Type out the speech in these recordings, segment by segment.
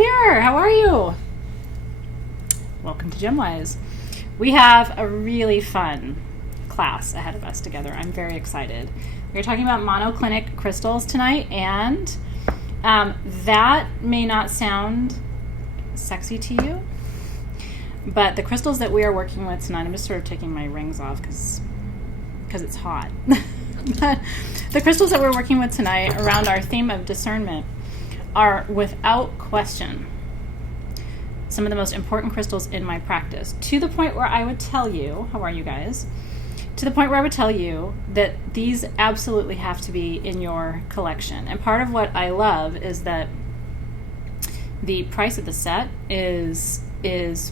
here. How are you? Welcome to GemWise. We have a really fun class ahead of us together. I'm very excited. We're talking about monoclinic crystals tonight, and that may not sound sexy to you, but the crystals that we are working with tonight, I'm just sort of taking my rings off because it's hot. But the crystals that we're working with tonight around our theme of discernment are, without question, some of the most important crystals in my practice, to the point where I would tell you, how are you guys? To the point where I would tell you that these absolutely have to be in your collection. And part of what I love is that the price of the set is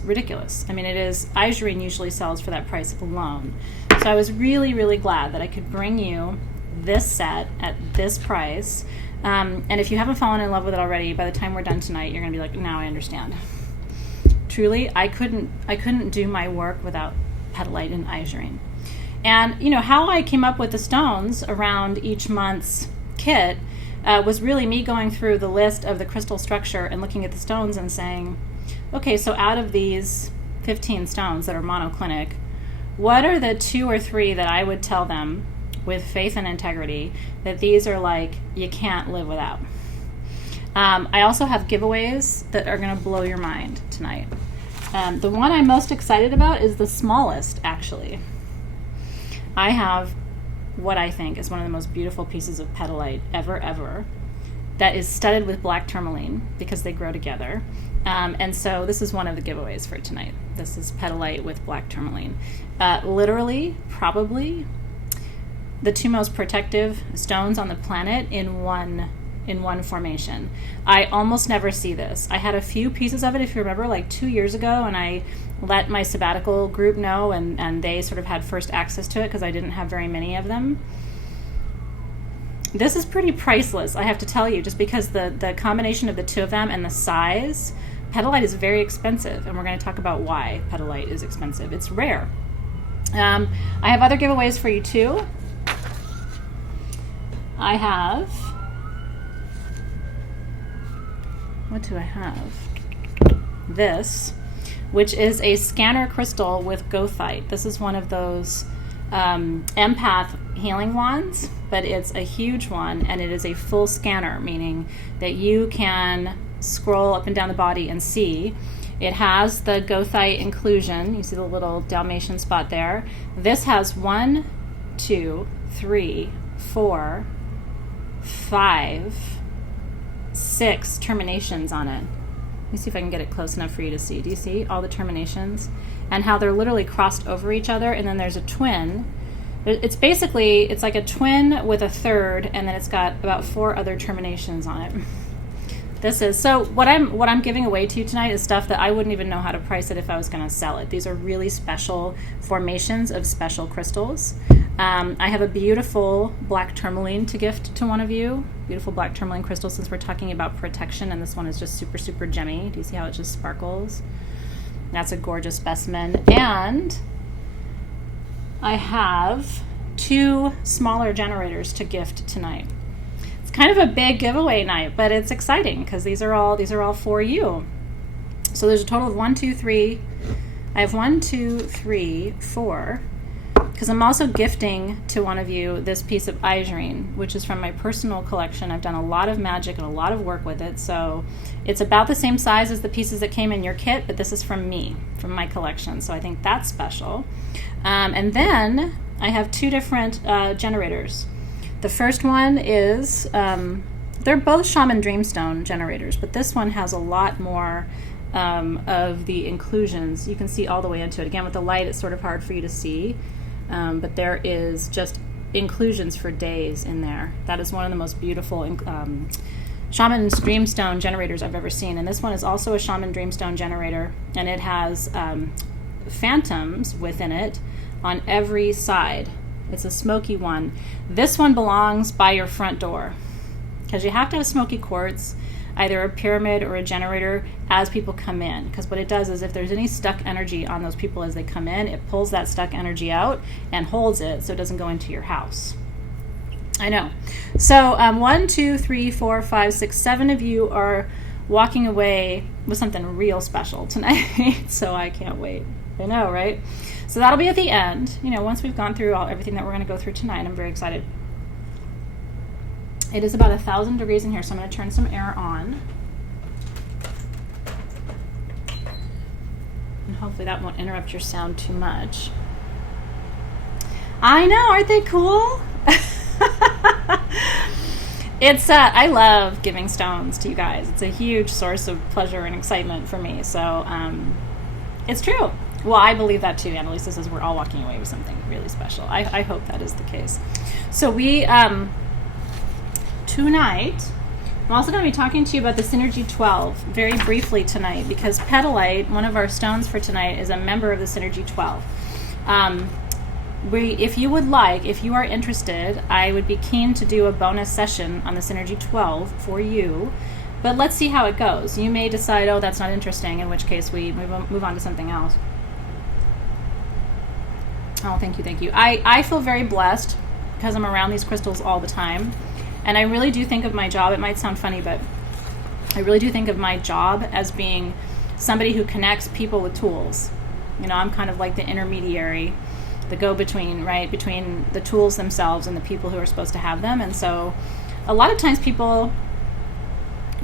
ridiculous. I mean, it is, Igerine usually sells for that price alone. So I was really, really glad that I could bring you this set at this price. And if you haven't fallen in love with it already, by the time we're done tonight, you're going to be like, now I understand. Truly, I couldn't do my work without petalite and Igerine. And you know how I came up with the stones around each month's kit was really me going through the list of the crystal structure and looking at the stones and saying, okay, so out of these 15 stones that are monoclinic, what are the 2 or 3 that I would tell them with faith and integrity that these are like you can't live without? I also have giveaways that are going to blow your mind tonight. The one I'm most excited about is the smallest, actually. I have what I think is one of the most beautiful pieces of petalite ever, that is studded with black tourmaline because they grow together. And so this is one of the giveaways for tonight. This is petalite with black tourmaline. Literally, probably the 2 most protective stones on the planet in one formation. I almost never see this. I had a few pieces of it, if you remember, like 2 years ago, and I let my sabbatical group know, and they sort of had first access to it because I didn't have very many of them. This is pretty priceless, I have to tell you, just because the combination of the 2 of them and the size. Petalite is very expensive, and we're going to talk about why petalite is expensive. It's rare. I have other giveaways for you too. I have, what do I have? This, which is a scanner crystal with goethite. This is one of those empath healing wands, but it's a huge one, and it is a full scanner, meaning that you can scroll up and down the body and see. It has the goethite inclusion. You see the little Dalmatian spot there. This has 1, 2, 3, 4, 5, 6 terminations on it. Let me see if I can get it close enough for you to see. Do you see all the terminations? And how they're literally crossed over each other, and then there's a twin. It's basically, it's like a twin with a third, and then it's got about 4 other terminations on it. This is, so what I'm giving away to you tonight is stuff that I wouldn't even know how to price it if I was going to sell it. These are really special formations of special crystals. I have a beautiful black tourmaline to gift to one of you. Beautiful black tourmaline crystal, since we're talking about protection, and this one is just super, super gemmy. Do you see how it just sparkles? That's a gorgeous specimen. And I have 2 smaller generators to gift tonight. It's kind of a big giveaway night, but it's exciting because these are all for you. So there's a total of 1, 2, 3. I have 1, 2, 3, 4. Because I'm also gifting to one of you this piece of Igerine, which is from my personal collection. I've done a lot of magic and a lot of work with it, so it's about the same size as the pieces that came in your kit, but this is from me, from my collection, so I think that's special. And then I have 2 different generators. The first one is, they're both Shaman Dreamstone generators, but this one has a lot more of the inclusions. You can see all the way into it. Again, with the light, it's sort of hard for you to see. But there is just inclusions for days in there. That is one of the most beautiful Shaman Dreamstone generators I've ever seen. And this one is also a Shaman Dreamstone generator, and it has phantoms within it on every side. It's a smoky one. This one belongs by your front door because you have to have smoky quartz, either a pyramid or a generator, as people come in. Because what it does is if there's any stuck energy on those people as they come in, it pulls that stuck energy out and holds it so it doesn't go into your house. I know. So 1, 2, 3, 4, 5, 6, 7 of you are walking away with something real special tonight. So I can't wait. I know, right? So that'll be at the end. Once we've gone through everything that we're going to go through tonight, I'm very excited. It is about 1,000 degrees in here, so I'm going to turn some air on. And hopefully that won't interrupt your sound too much. I know, aren't they cool? I love giving stones to you guys. It's a huge source of pleasure and excitement for me. So it's true. Well, I believe that too. Annalisa says we're all walking away with something really special. I hope that is the case. So we, tonight, I'm also going to be talking to you about the Synergy 12 very briefly tonight, because Petalite, one of our stones for tonight, is a member of the Synergy 12. If you would like, if you are interested, I would be keen to do a bonus session on the Synergy 12 for you. But let's see how it goes. You may decide, oh, that's not interesting, in which case we move on to something else. Oh, thank you. I feel very blessed because I'm around these crystals all the time. And I really do think of my job, it might sound funny, but I really do think of my job as being somebody who connects people with tools. I'm kind of like the intermediary, the go-between, right, between the tools themselves and the people who are supposed to have them. And so a lot of times people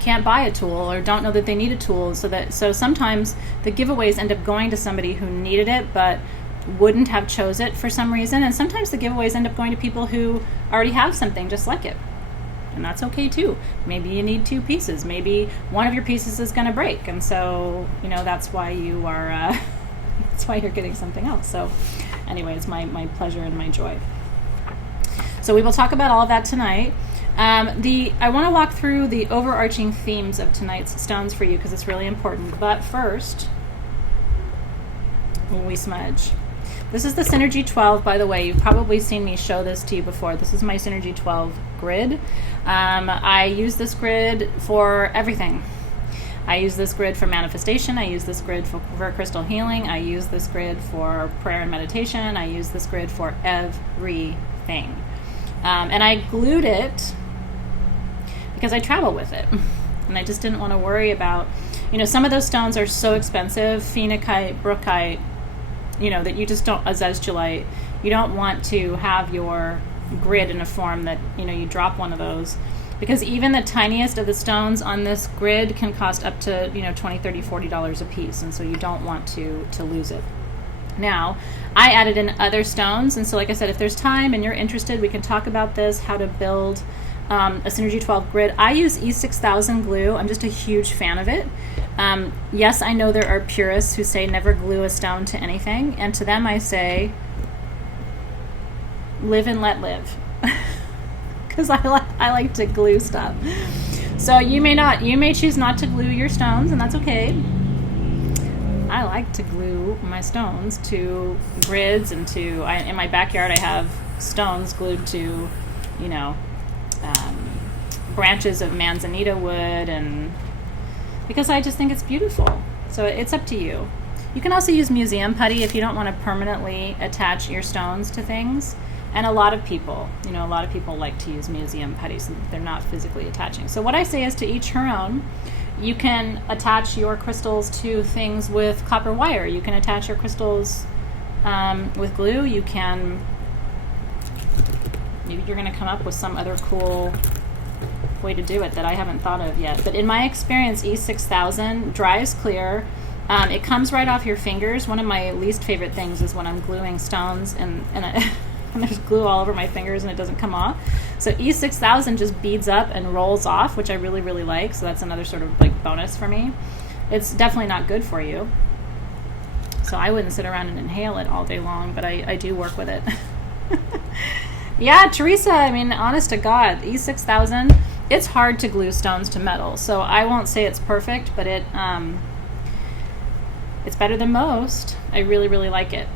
can't buy a tool or don't know that they need a tool, so sometimes the giveaways end up going to somebody who needed it but wouldn't have chose it for some reason, and sometimes the giveaways end up going to people who already have something just like it, and that's okay too. Maybe you need 2 pieces, maybe one of your pieces is going to break, and so that's why you are that's why you're getting something else. So anyway, it's my pleasure and my joy. So we will talk about all of that tonight. I want to walk through the overarching themes of tonight's stones for you because it's really important. But first, we smudge. This is the Synergy 12, by the way. You've probably seen me show this to you before. This is my Synergy 12 grid. I use this grid for everything. I use this grid for manifestation. I use this grid for crystal healing. I use this grid for prayer and meditation. I use this grid for everything. And I glued it because I travel with it. And I just didn't want to worry about, some of those stones are so expensive, phenakite, brookite, that you just don't, azeztulite, you don't want to have your grid in a form that, you drop one of those. Because even the tiniest of the stones on this grid can cost up to, $20, $30, $40 a piece. And so you don't want to lose it. Now, I added in other stones. And so, like I said, if there's time and you're interested, we can talk about this, how to build a Synergy 12 grid. I use E6000 glue. I'm just a huge fan of it. Yes, I know there are purists who say never glue a stone to anything. And to them I say, live and let live. Because I like to glue stuff. So you may choose not to glue your stones, and that's okay. I like to glue my stones to grids and in my backyard I have stones glued to, branches of manzanita wood, and because I just think it's beautiful. So it's up to you. You can also use museum putty if you don't want to permanently attach your stones to things. And a lot of people like to use museum putty so that they're not physically attaching. So what I say is to each her own. You can attach your crystals to things with copper wire. You can attach your crystals with glue. You can, maybe you're going to come up with some other cool way to do it that I haven't thought of yet. But in my experience, E6000 dries clear. It comes right off your fingers. One of my least favorite things is when I'm gluing stones and there's glue all over my fingers and it doesn't come off. So E6000 just beads up and rolls off, which I really, really like. So that's another sort of like bonus for me. It's definitely not good for you. So I wouldn't sit around and inhale it all day long, but I do work with it. Yeah, Teresa, honest to God, E6000, it's hard to glue stones to metal. So I won't say it's perfect, but it's better than most. I really, really like it.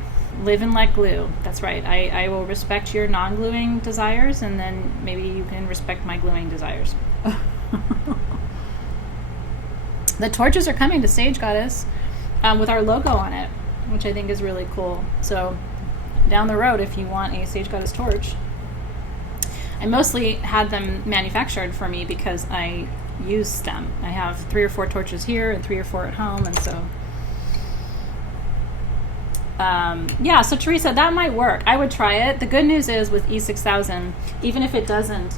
Live and let glue. That's right. I will respect your non-gluing desires, and then maybe you can respect my gluing desires. The torches are coming to Sage Goddess with our logo on it, which I think is really cool. So down the road, if you want a Sage Goddess torch, I mostly had them manufactured for me because I use them. I have 3 or 4 torches here and 3 or 4 at home, and so yeah, so Teresa, that might work. I would try it. The good news is with E6000, even if it doesn't,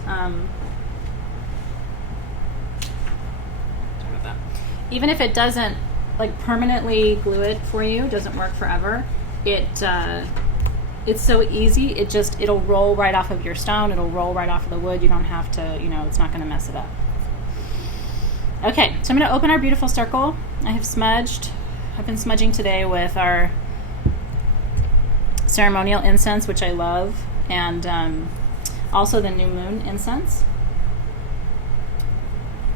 even if it doesn't like permanently glue it for you, doesn't work forever, it's so easy. It'll roll right off of your stone. It'll roll right off of the wood. You don't have to, it's not going to mess it up. Okay, so I'm going to open our beautiful circle. I've been smudging today with our ceremonial incense, which I love, and also the new moon incense.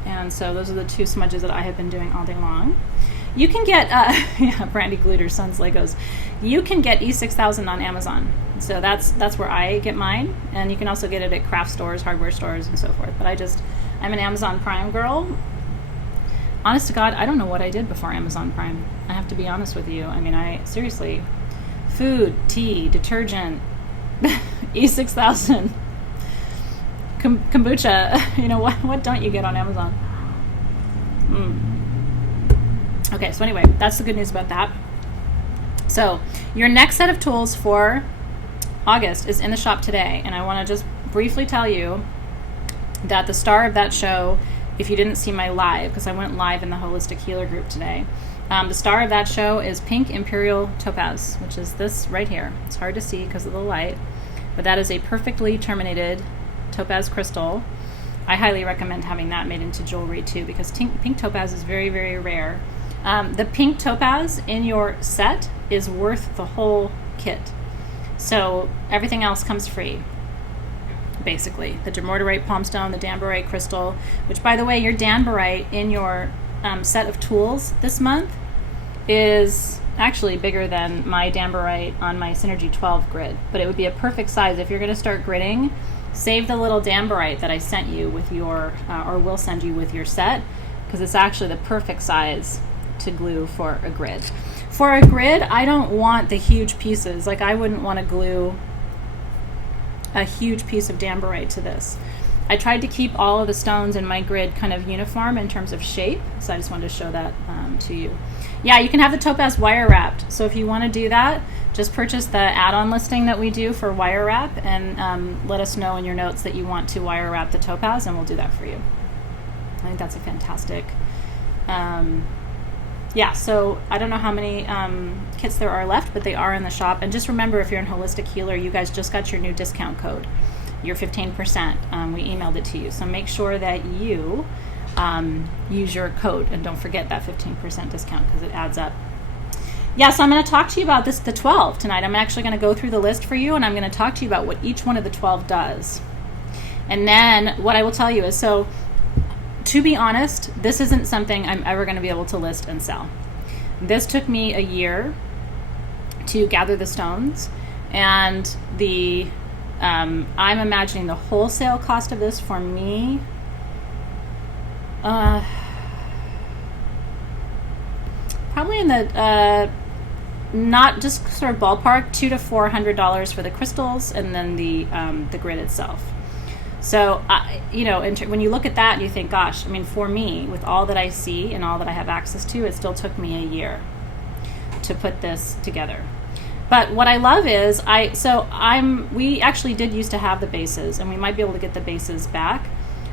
And so those are the 2 smudges that I have been doing all day long. You can get, Brandy glued her son's Legos. You can get E6000 on Amazon. So that's where I get mine. And you can also get it at craft stores, hardware stores, and so forth. But I'm an Amazon Prime girl. Honest to God, I don't know what I did before Amazon Prime. I have to be honest with you. I mean, seriously, food, tea, detergent, E6000, kombucha, what don't you get on Amazon? Okay, so anyway, that's the good news about that. So your next set of tools for August is in the shop today, and I want to just briefly tell you that the star of that show, if you didn't see my live, because I went live in the Holistic Healer group today, the star of that show is Pink Imperial Topaz, which is this right here. It's hard to see because of the light, but that is a perfectly terminated topaz crystal. I highly recommend having that made into jewelry too, because pink topaz is very, very rare. The pink topaz in your set is worth the whole kit. So everything else comes free, basically. The Demorterite palmstone, the Danbarite crystal, which, by the way, your Danbarite in your set of tools this month is actually bigger than my Danbarite on my Synergy 12 grid. But it would be a perfect size. If you're going to start gridding, save the little Danbarite that I sent you with your, or will send you with your set, because it's actually the perfect size to glue for a grid. For a grid, I don't want the huge pieces. Like, I wouldn't want to glue a huge piece of Danbarite to this. I tried to keep all of the stones in my grid kind of uniform in terms of shape, so I just wanted to show that to you. Yeah, you can have the topaz wire wrapped. So if you want to do that, just purchase the add-on listing that we do for wire wrap, and let us know in your notes that you want to wire wrap the topaz, and we'll do that for you. I think that's a fantastic. Yeah, so I don't know how many kits there are left, but they are in the shop. And just remember, if you're an Holistic Healer, you guys just got your new discount code, your 15%. We emailed it to you. So make sure that you use your code, and don't forget that 15% discount, because it adds up. Yeah, so I'm going to talk to you about the 12 tonight. I'm actually going to go through the list for you, and I'm going to talk to you about what each one of the 12 does. And then what I will tell you is, so to be honest, this isn't something I'm ever going to be able to list and sell. This took me a year to gather the stones, and I'm imagining the wholesale cost of this for me, probably in the not just sort of ballpark, $200 to $400 for the crystals, and then the grid itself. So, when you look at that, you think, gosh, I mean, for me, with all that I see and all that I have access to, it still took me a year to put this together. But what I love is, we actually did used to have the bases, and we might be able to get the bases back.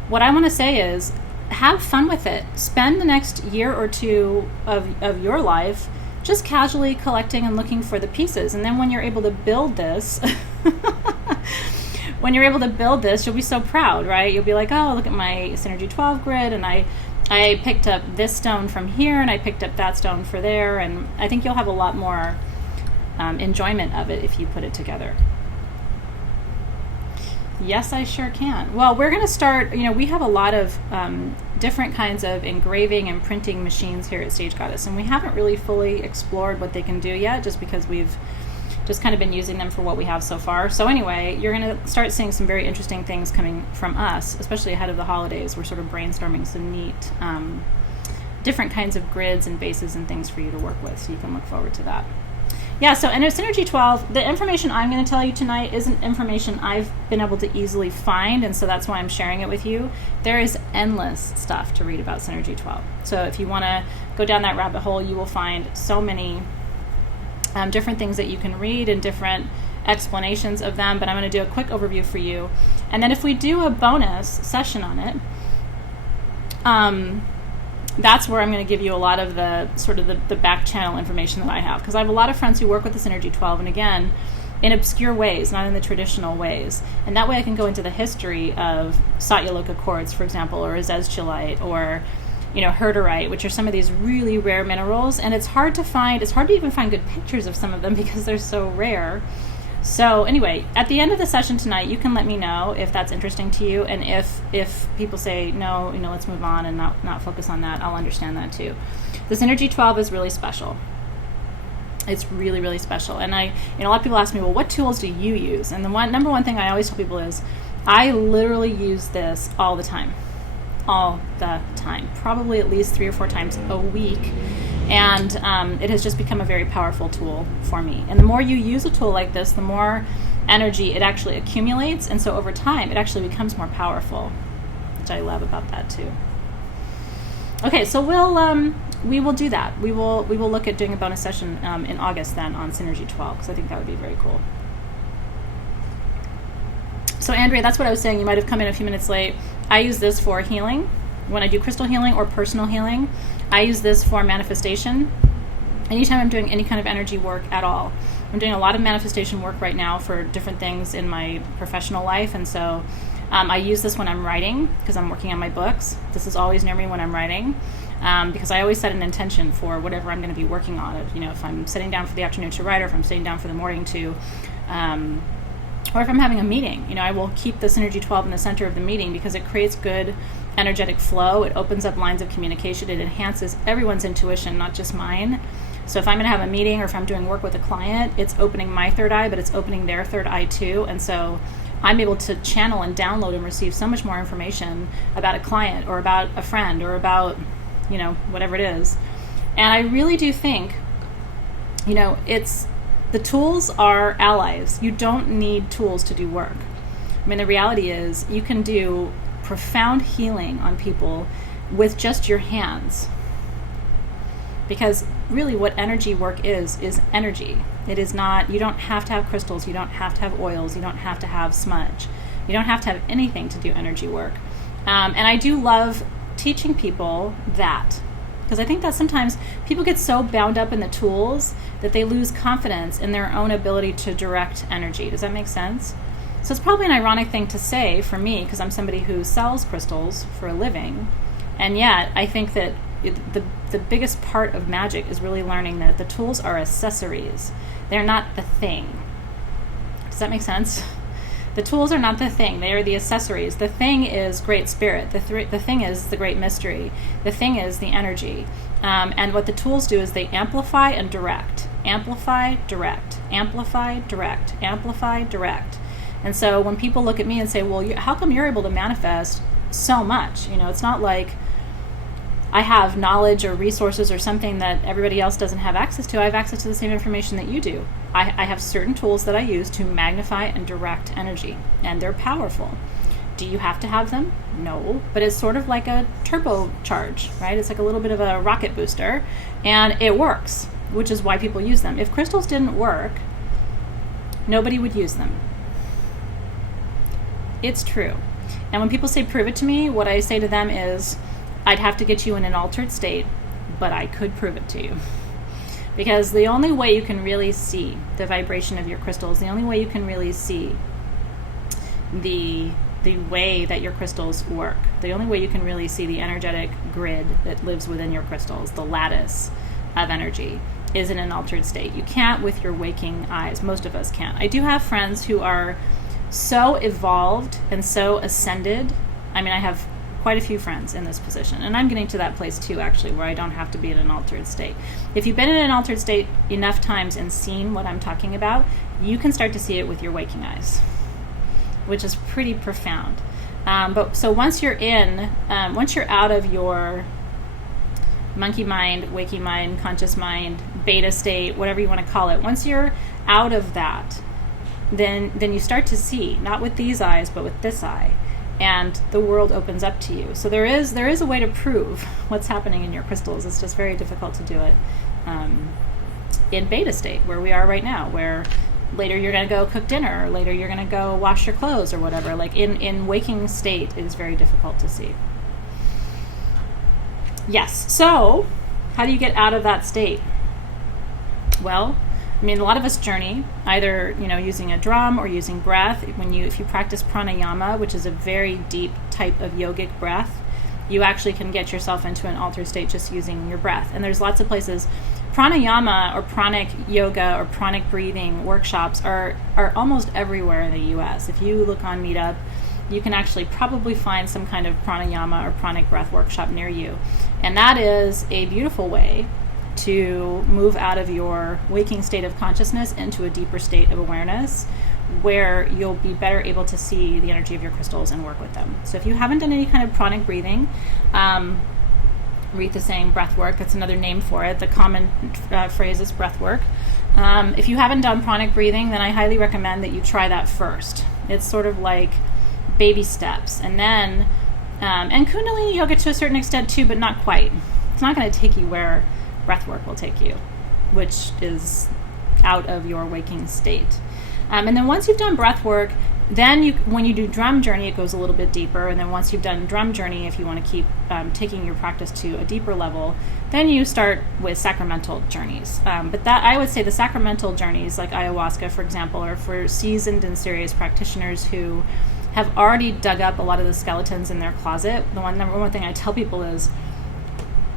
What I want to say is, have fun with it. Spend the next year or two of your life just casually collecting and looking for the pieces. And then when you're able to build this, you'll be so proud, right? You'll be like, oh, look at my Synergy 12 grid, and I picked up this stone from here, and I picked up that stone for there, and I think you'll have a lot more enjoyment of it if you put it together. Yes, I sure can. Well, we're going to start, we have a lot of different kinds of engraving and printing machines here at Sage Goddess, and we haven't really fully explored what they can do yet, just because we've just kind of been using them for what we have so far. So anyway, you're going to start seeing some very interesting things coming from us, especially ahead of the holidays. We're sort of brainstorming some neat different kinds of grids and bases and things for you to work with, so you can look forward to that. Yeah, so and it's Synergy 12. The information I'm going to tell you tonight isn't information I've been able to easily find, and so that's why I'm sharing it with you. There is endless stuff to read about Synergy 12. So if you want to go down that rabbit hole, you will find so many different things that you can read and different explanations of them, but I'm going to do a quick overview for you. And then if we do a bonus session on it, that's where I'm going to give you a lot of the sort of the back channel information that I have, because I have a lot of friends who work with the Synergy 12, and again, in obscure ways, not in the traditional ways. And that way I can go into the history of Satyaloka quartz, for example, or azeztulite, or herderite, which are some of these really rare minerals, and it's hard to even find good pictures of some of them because they're so rare. So anyway, at the end of the session tonight, you can let me know if that's interesting to you, and if people say, no, let's move on and not focus on that, I'll understand that too. The Synergy 12 is really special. It's really, really special. And a lot of people ask me, well, what tools do you use? And the number one thing I always tell people is, I literally use this all the time. All the time. Probably at least 3 or 4 times a week. And it has just become a very powerful tool for me. And the more you use a tool like this, the more energy it actually accumulates. And so over time, it actually becomes more powerful, which I love about that too. Okay, so we will do that. We will look at doing a bonus session in August then on Synergy 12, because I think that would be very cool. So Andrea, that's what I was saying. You might have come in a few minutes late. I use this for healing. When I do crystal healing or personal healing, I use this for manifestation. Anytime I'm doing any kind of energy work at all. I'm doing a lot of manifestation work right now for different things in my professional life, and so I use this when I'm writing, because I'm working on my books. This is always near me when I'm writing, because I always set an intention for whatever I'm going to be working on. If I'm sitting down for the afternoon to write, or if I'm sitting down for the morning to or if I'm having a meeting, I will keep the Synergy 12 in the center of the meeting, because it creates good energetic flow. It opens up lines of communication. It enhances everyone's intuition, not just mine. So if I'm going to have a meeting, or if I'm doing work with a client, it's opening my third eye, but it's opening their third eye too. And so I'm able to channel and download and receive so much more information about a client, or about a friend, or about, whatever it is. And I really do think, the tools are allies. You don't need tools to do work. I mean, the reality is you can do profound healing on people with just your hands. Because really what energy work is energy. It is not, you don't have to have crystals, you don't have to have oils, you don't have to have smudge. You don't have to have anything to do energy work. And I do love teaching people that. Because I think that sometimes people get so bound up in the tools that they lose confidence in their own ability to direct energy. Does that make sense? So it's probably an ironic thing to say for me, because I'm somebody who sells crystals for a living, and yet I think that the biggest part of magic is really learning that the tools are accessories. They're not the thing. Does that make sense? The tools are not the thing. They are the accessories. The thing is Great Spirit. The thing is the Great Mystery. The thing is the energy. And what the tools do is they amplify and direct. Amplify, direct. Amplify, direct. Amplify, direct. And so when people look at me and say, well, how come you're able to manifest so much? It's not like I have knowledge or resources or something that everybody else doesn't have access to. I have access to the same information that you do. I have certain tools that I use to magnify and direct energy, and they're powerful. Do you have to have them? No, but it's sort of like a turbocharge, right? It's like a little bit of a rocket booster, and it works, which is why people use them. If crystals didn't work, nobody would use them. It's true. And when people say, prove it to me, what I say to them is, I'd have to get you in an altered state, but I could prove it to you. Because the only way you can really see the vibration of your crystals, the only way you can really see the way that your crystals work, the only way you can really see the energetic grid that lives within your crystals, the lattice of energy, is in an altered state. You can't with your waking eyes. Most of us can't. I do have friends who are so evolved and so ascended. I mean, I have quite a few friends in this position, and I'm getting to that place too, actually, where I don't have to be in an altered state. If you've been in an altered state enough times and seen what I'm talking about, you can start to see it with your waking eyes, which is pretty profound. But so once you're out of your monkey mind, waking mind, conscious mind, beta state, whatever you want to call it. Once you're out of that, then you start to see, not with these eyes, but with this eye, and the world opens up to you. So there is a way to prove what's happening in your crystals. It's just very difficult to do it in beta state, where we are right now, where later you're going to go cook dinner, or later you're going to go wash your clothes or whatever. Like in waking state, it is very difficult to see. Yes, so how do you get out of that state? Well, I mean, a lot of us journey either, using a drum or using breath. If you practice pranayama, which is a very deep type of yogic breath, you actually can get yourself into an altered state just using your breath. And there's lots of places. Pranayama or pranic yoga or pranic breathing workshops are almost everywhere in the U.S. If you look on Meetup, you can actually probably find some kind of pranayama or pranic breath workshop near you. And that is a beautiful way to move out of your waking state of consciousness into a deeper state of awareness, where you'll be better able to see the energy of your crystals and work with them. So if you haven't done any kind of pranic breathing, Aretha saying breath work, that's another name for it. The common phrase is breath work. If you haven't done pranic breathing, then I highly recommend that you try that first. It's sort of like baby steps. And then, and Kundalini yoga to a certain extent too, but not quite. It's not going to take you where breath work will take you, which is out of your waking state. And then once you've done breath work, then when you do drum journey, it goes a little bit deeper. And then once you've done drum journey, if you want to keep taking your practice to a deeper level, then you start with sacramental journeys. But that, I would say, the sacramental journeys, like ayahuasca, for example, are for seasoned and serious practitioners who have already dug up a lot of the skeletons in their closet. The number one thing I tell people is,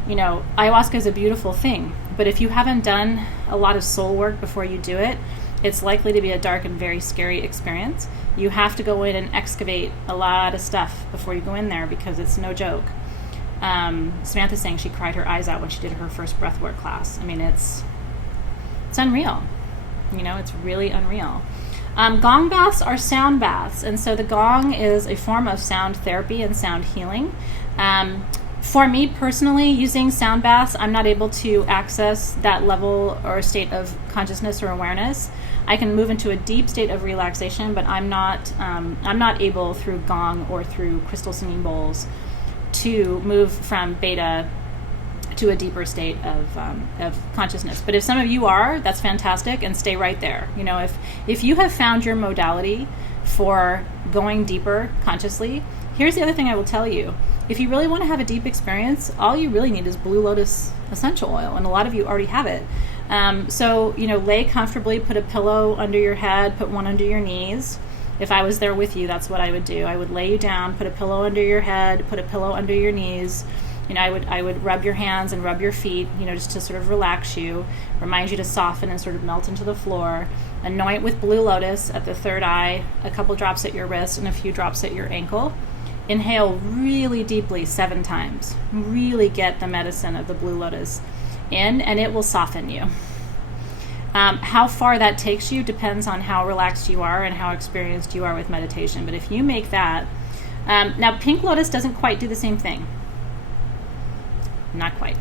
ayahuasca is a beautiful thing, but if you haven't done a lot of soul work before you do it, it's likely to be a dark and very scary experience. You have to go in and excavate a lot of stuff before you go in there, because it's no joke. Samantha's saying she cried her eyes out when she did her first breathwork class. I mean, it's unreal. It's really unreal. Gong baths are sound baths, and so the gong is a form of sound therapy and sound healing. For me personally, using sound baths, I'm not able to access that level or state of consciousness or awareness. I can move into a deep state of relaxation, but I'm not able through gong or through crystal singing bowls to move from beta to a deeper state of consciousness. But if some of you are, that's fantastic, and stay right there. If you have found your modality for going deeper consciously, here's the other thing I will tell you. If you really want to have a deep experience, all you really need is Blue Lotus essential oil, and a lot of you already have it. So lay comfortably, put a pillow under your head, put one under your knees. If I was there with you, that's what I would do. I would lay you down, put a pillow under your head, put a pillow under your knees. I would rub your hands and rub your feet, just to sort of relax you, remind you to soften and sort of melt into the floor. Anoint with Blue Lotus at the third eye, a couple drops at your wrist and a few drops at your ankle. Inhale really deeply 7 times. Really get the medicine of the Blue Lotus in, and it will soften you. How far that takes you depends on how relaxed you are and how experienced you are with meditation. But if you make that, now Pink Lotus doesn't quite do the same thing. Not quite.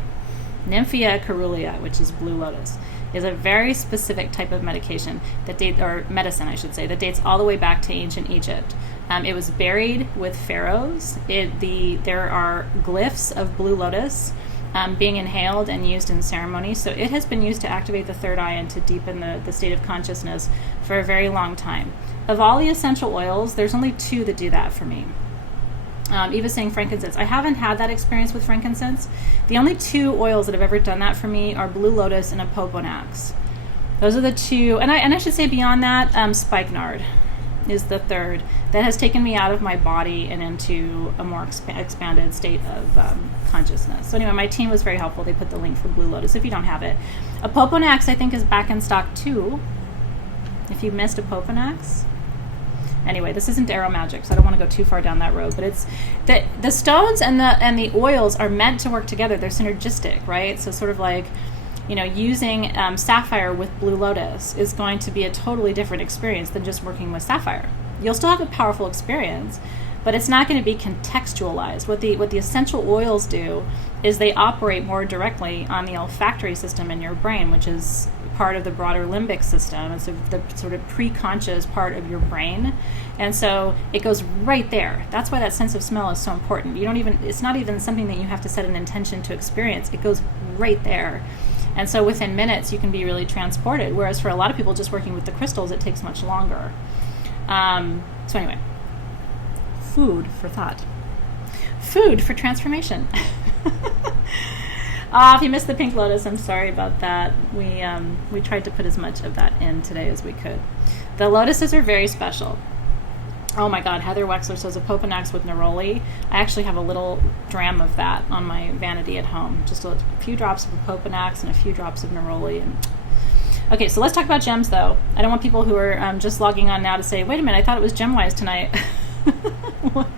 Nymphia caerulea, which is Blue Lotus, is a very specific type of medicine, that dates all the way back to ancient Egypt. It was buried with pharaohs. There are glyphs of Blue Lotus being inhaled and used in ceremony. So it has been used to activate the third eye and to deepen the state of consciousness for a very long time. Of all the essential oils, there's only 2 that do that for me. Eva's saying frankincense. I haven't had that experience with frankincense. The only 2 oils that have ever done that for me are Blue Lotus and Apoponax. Those are the 2. And I should say beyond that, spikenard is the 3rd. That has taken me out of my body and into a more expanded state of consciousness. So anyway, my team was very helpful. They put the link for Blue Lotus if you don't have it. Apoponax, I think, is back in stock too. If you missed Apoponax. Anyway, this isn't arrow magic, so I don't want to go too far down that road. But it's the stones and the oils are meant to work together. They're synergistic, right? So sort of like, using sapphire with Blue Lotus is going to be a totally different experience than just working with sapphire. You'll still have a powerful experience, but it's not going to be contextualized. What the essential oils do is they operate more directly on the olfactory system in your brain, which is part of the broader limbic system. It's the sort of pre-conscious part of your brain, and so it goes right there. That's why that sense of smell is so important. It's not even something that you have to set an intention to experience. It goes right there. And so within minutes, you can be really transported. Whereas for a lot of people just working with the crystals, it takes much longer. So anyway, food for thought. Food for transformation. If you missed the pink lotus, I'm sorry about that. We tried to put as much of that in today as we could. The lotuses are very special. Oh my God, Heather Wexler says a Popanax with neroli. I actually have a little dram of that on my vanity at home. Just a few drops of Popanax and a few drops of neroli. Okay, so let's talk about gems, though. I don't want people who are just logging on now to say, wait a minute, I thought it was Gemwise tonight.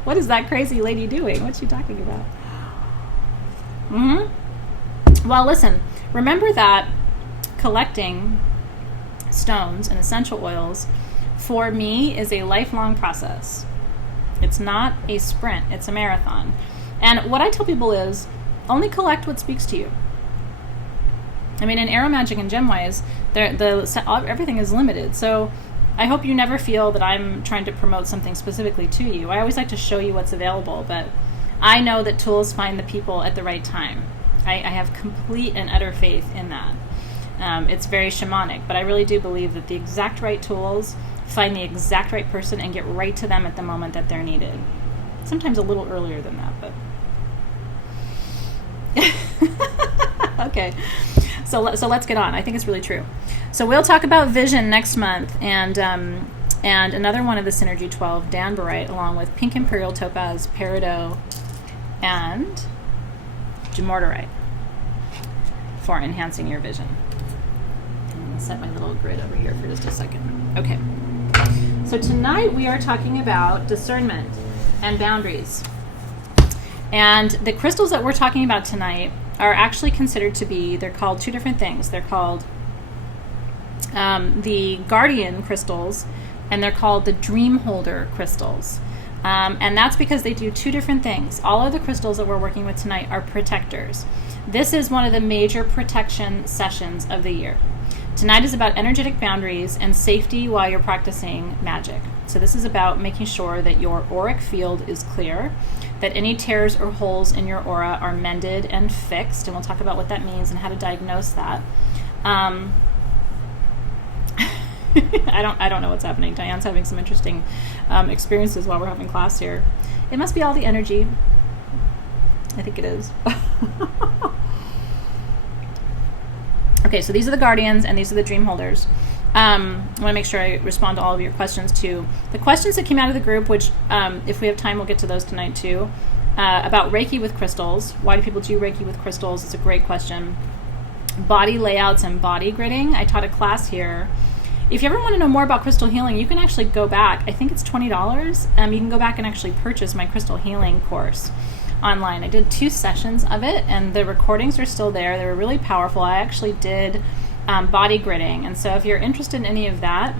What is that crazy lady doing? What's she talking about? Well, listen, remember that collecting stones and essential oils for me is a lifelong process. It's not a sprint, it's a marathon. And what I tell people is only collect what speaks to you. I mean, in Aromagic and Gemwise, everything is limited. So I hope you never feel that I'm trying to promote something specifically to you. I always like to show you what's available, but I know that tools find the people at the right time. I have complete and utter faith in that. It's very shamanic, but I really do believe that the exact right tools find the exact right person and get right to them at the moment that they're needed. Sometimes a little earlier than that, but... Okay, so let's get on. I think it's really true. So we'll talk about vision next month, and another one of the Synergy 12, Danburite, along with Pink Imperial Topaz, Peridot, and Dumortierite for enhancing your vision. I'm going to set my little grid over here for just a second. Okay. So tonight we are talking about discernment and boundaries. And the crystals that we're talking about tonight are actually considered to be, they're called two different things. They're called the Guardian crystals, and they're called the Dream Holder crystals. And that's because they do two different things. All of the crystals that we're working with tonight are protectors. This is one of the major protection sessions of the year. Tonight is about energetic boundaries and safety while you're practicing magic. So this is about making sure that your auric field is clear, that any tears or holes in your aura are mended and fixed, and we'll talk about what that means and how to diagnose that. I don't know what's happening. Diane's having some interesting experiences while we're having class here. It must be all the energy. I think it is. Okay, so these are the Guardians and these are the Dream Holders. I want to make sure I respond to all of your questions too. The questions that came out of the group, which if we have time, we'll get to those tonight too, about Reiki with crystals. Why do people do Reiki with crystals? It's a great question. Body layouts and body gridding. I taught a class here. If you ever want to know more about crystal healing, you can actually go back. I think it's $20. You can go back and actually purchase my crystal healing course online. I did 2 sessions of it, and the recordings are still there. They were really powerful. I actually did body gridding, and so if you're interested in any of that,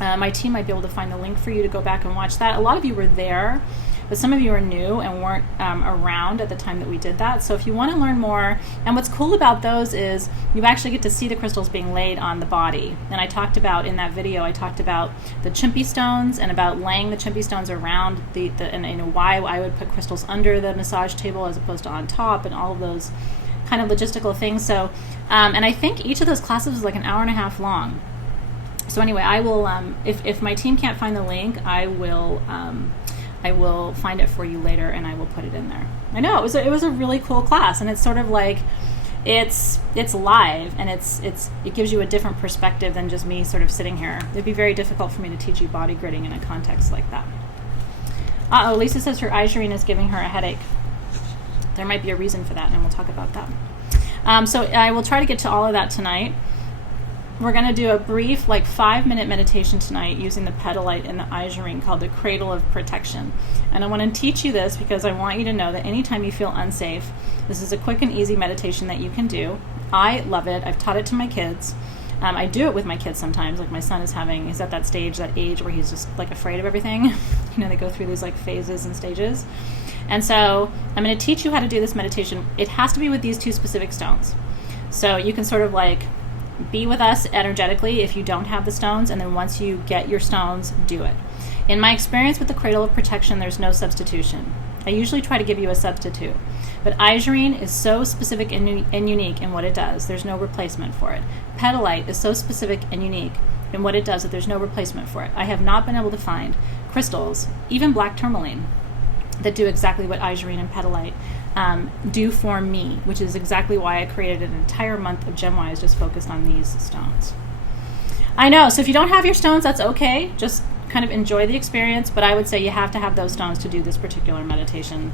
my team might be able to find the link for you to go back and watch that. A lot of you were there, but some of you are new and weren't around at the time that we did that. So if you want to learn more, and what's cool about those is you actually get to see the crystals being laid on the body. And I talked about, in that video, I talked about the chimpy stones and about laying the chimpy stones around and why I would put crystals under the massage table as opposed to on top, and all of those kind of logistical things. So, and I think each of those classes was like an hour and a half long. So anyway, I will, if my team can't find the link, I will find it for you later, and I will put it in there. I know it was a really cool class, and it's sort of like it's live, and it gives you a different perspective than just me sort of sitting here. It'd be very difficult for me to teach you body gridding in a context like that. Lisa says her Igerine is giving her a headache. There might be a reason for that, and we'll talk about that. So I will try to get to all of that tonight. We're going to do a brief, 5-minute meditation tonight using the pedalite and the Igerine called the Cradle of Protection. And I want to teach you this because I want you to know that anytime you feel unsafe, this is a quick and easy meditation that you can do. I love it. I've taught it to my kids. I do it with my kids sometimes. Like my son he's at that age where he's just afraid of everything. They go through these like phases and stages. And so I'm going to teach you how to do this meditation. It has to be with these two specific stones. So you can sort of like be with us energetically if you don't have the stones, and then once you get your stones, do it. In my experience with the Cradle of Protection, there's no substitution. I usually try to give you a substitute. But Isurine is so specific and unique in what it does, there's no replacement for it. Petalite is so specific and unique in what it does that there's no replacement for it. I have not been able to find crystals, even black tourmaline, that do exactly what Isurine and Petalite do for me, which is exactly why I created an entire month of GemWise just focused on these stones. I know, so if you don't have your stones, that's okay. Just kind of enjoy the experience, but I would say you have to have those stones to do this particular meditation.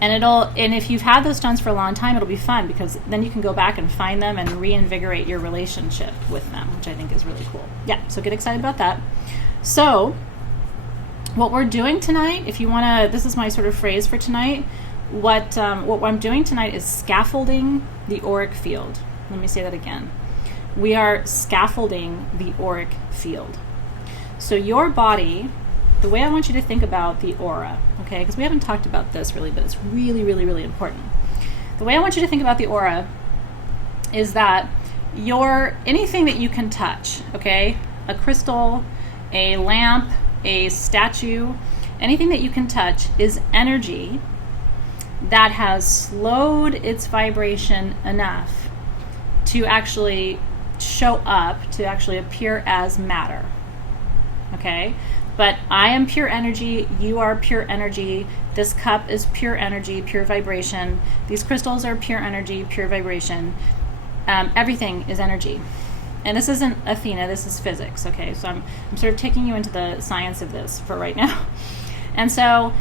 And if you've had those stones for a long time, it'll be fun because then you can go back and find them and reinvigorate your relationship with them, which I think is really cool. Yeah, so get excited about that. So what we're doing tonight, if you want to, this is my sort of phrase for tonight. What I'm doing tonight is scaffolding the auric field. Let me say that again. We are scaffolding the auric field. So your body, the way I want you to think about the aura, okay, because we haven't talked about this really, but it's really, really, really important. The way I want you to think about the aura is that anything that you can touch, okay, a crystal, a lamp, a statue, anything that you can touch is energy that has slowed its vibration enough to actually show up, to actually appear as matter. Okay? But I am pure energy, you are pure energy, this cup is pure energy, pure vibration, these crystals are pure energy, pure vibration, everything is energy. And this isn't Athena, this is physics, okay? So I'm sort of taking you into the science of this for right now. And so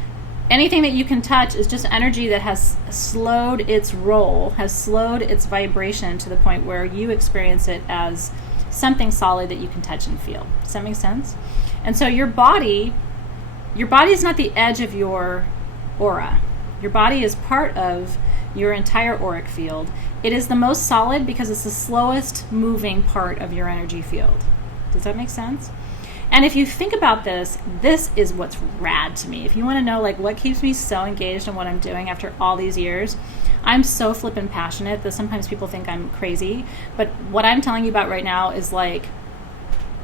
anything that you can touch is just energy that has slowed its roll, has slowed its vibration to the point where you experience it as something solid that you can touch and feel. Does that make sense? And so your body is not the edge of your aura. Your body is part of your entire auric field. It is the most solid because it's the slowest moving part of your energy field. Does that make sense? And if you think about this is what's rad to me. If you want to know like what keeps me so engaged in what I'm doing after all these years, I'm so flippin' passionate that sometimes people think I'm crazy. But what I'm telling you about right now is like,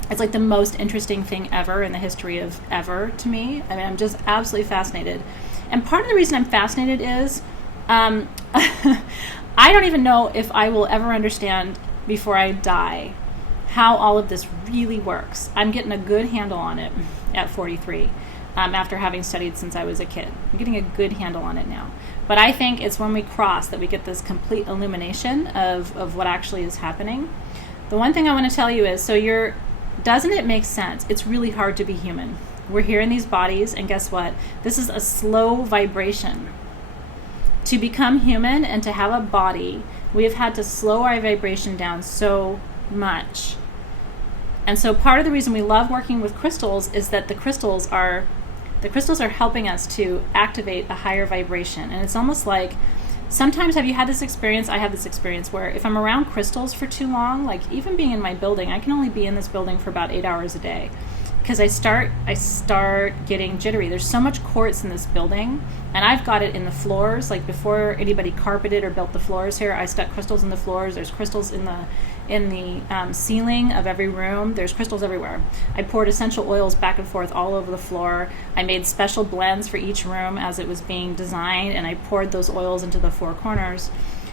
it's like the most interesting thing ever in the history of ever to me. I mean, I'm just absolutely fascinated. And part of the reason I'm fascinated is I don't even know if I will ever understand before I die how all of this really works. I'm getting a good handle on it at 43 after having studied since I was a kid. I'm getting a good handle on it now. But I think it's when we cross that we get this complete illumination of what actually is happening. The one thing I want to tell you is, doesn't it make sense? It's really hard to be human. We're here in these bodies, and guess what? This is a slow vibration. To become human and to have a body, we have had to slow our vibration down so much. And so part of the reason we love working with crystals is that the crystals are helping us to activate a higher vibration. And it's almost like, sometimes, have you had this experience? I have this experience where if I'm around crystals for too long, like even being in my building, I can only be in this building for about 8 hours a day because I start getting jittery. There's so much quartz in this building, and I've got it in the floors. Like before anybody carpeted or built the floors here, I stuck crystals in the floors. There's crystals in the ceiling of every room. There's crystals everywhere. I poured essential oils back and forth all over the floor. I made special blends for each room as it was being designed, and I poured those oils into the four corners.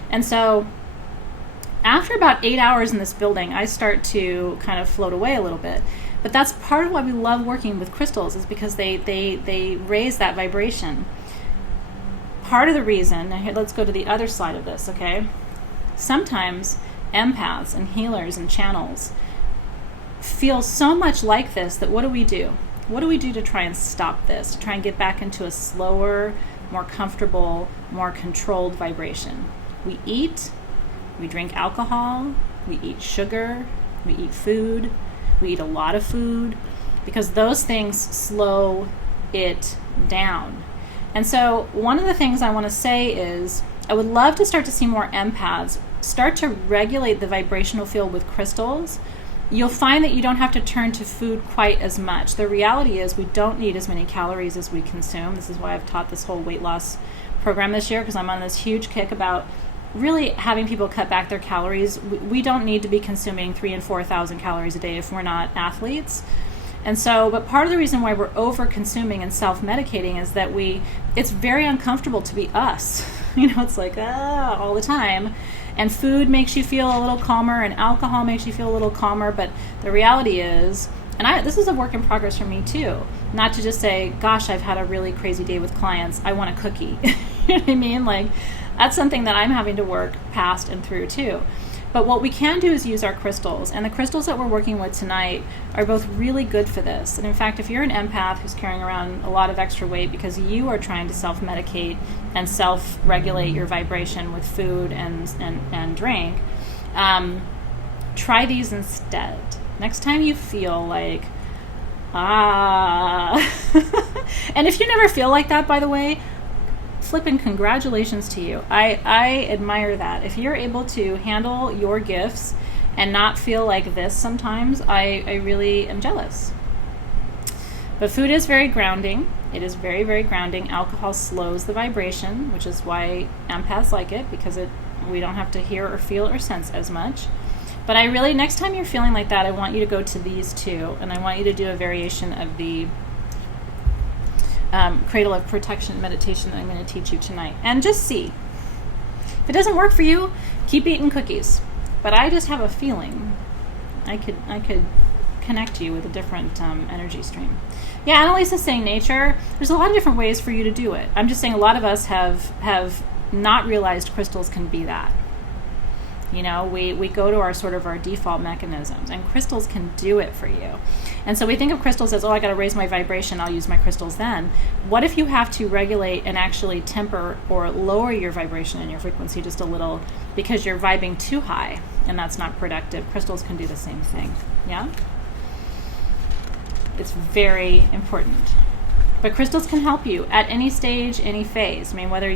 And so after about 8 hours in this building, I start to kind of float away a little bit. But that's part of why we love working with crystals, is because they raise that vibration. Part of the reason, now here, let's go to the other side of this, okay? Sometimes empaths and healers and channels feel so much like this that what do we do? What do we do to try and stop this, to try and get back into a slower, more comfortable, more controlled vibration? We eat, we drink alcohol, we eat sugar, we eat food, we eat a lot of food, because those things slow it down. And so one of the things I want to say is I would love to start to see more empaths start to regulate the vibrational field with crystals you'll find that you don't have to turn to food quite as much. The reality is we don't need as many calories as we consume. This is why I've taught this whole weight loss program this year, because I'm on this huge kick about really having people cut back their calories. We don't need to be consuming 3,000 and 4,000 calories a day if we're not athletes. And so, but part of the reason why we're over consuming and self-medicating is that it's very uncomfortable to be us. It's like, all the time. And food makes you feel a little calmer, and alcohol makes you feel a little calmer. But the reality is, and this is a work in progress for me too, not to just say, gosh, I've had a really crazy day with clients, I want a cookie. You know what I mean? Like, that's something that I'm having to work past and through too. But what we can do is use our crystals. And the crystals that we're working with tonight are both really good for this. And in fact, if you're an empath who's carrying around a lot of extra weight because you are trying to self-medicate and self-regulate your vibration with food and drink, try these instead. Next time you feel like, and if you never feel like that, by the way, flipping congratulations to you. I admire that. If you're able to handle your gifts and not feel like this sometimes, I really am jealous. But food is very grounding. It is very, very grounding. Alcohol slows the vibration, which is why empaths like it, because we don't have to hear or feel or sense as much. But next time you're feeling like that, I want you to go to these two, and I want you to do a variation of the cradle of protection meditation that I'm going to teach you tonight, and just see. If it doesn't work for you, keep eating cookies. But I just have a feeling I could connect you with a different energy stream. Yeah, Annalisa's saying nature. There's a lot of different ways for you to do it. I'm just saying a lot of us have not realized crystals can be that. We go to our default mechanisms, and crystals can do it for you. And so we think of crystals as, I got to raise my vibration, I'll use my crystals then. What if you have to regulate and actually temper or lower your vibration and your frequency just a little because you're vibing too high, and that's not productive? Crystals can do the same thing. Yeah? It's very important. But crystals can help you at any stage, any phase. I mean, whether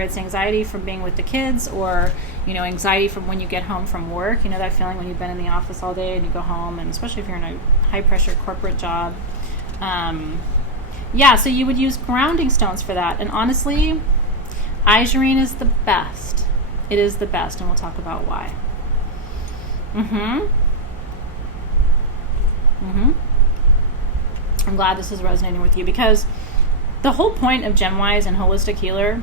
it's anxiety from being with the kids, or anxiety from when you get home from work. That feeling when you've been in the office all day and you go home, and especially if you're in a high pressure corporate job. So you would use grounding stones for that. And honestly, Isurine is the best. It is the best, and we'll talk about why. I'm glad this is resonating with you, because the whole point of GemWise and Holistic Healer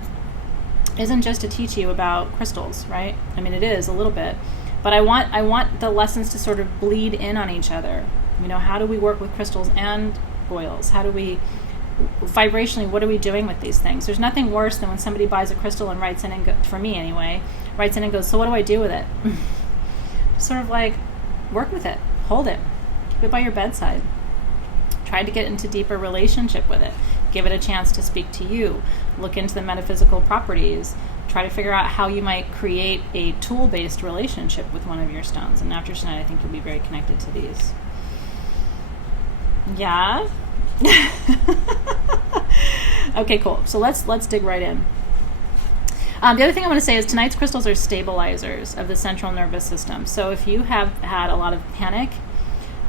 isn't just to teach you about crystals, right? I mean, it is a little bit, but I want the lessons to sort of bleed in on each other. How do we work with crystals and oils? How do we, vibrationally, what are we doing with these things? There's nothing worse than when somebody buys a crystal and writes in and for me anyway, writes in and goes, so what do I do with it? Sort of like, work with it, hold it, keep it by your bedside. Try to get into deeper relationship with it. Give it a chance to speak to you. Look into the metaphysical properties. Try to figure out how you might create a tool-based relationship with one of your stones. And after tonight, I think you'll be very connected to these. Yeah? Okay, cool. So let's dig right in. The other thing I want to say is tonight's crystals are stabilizers of the central nervous system. So if you have had a lot of panic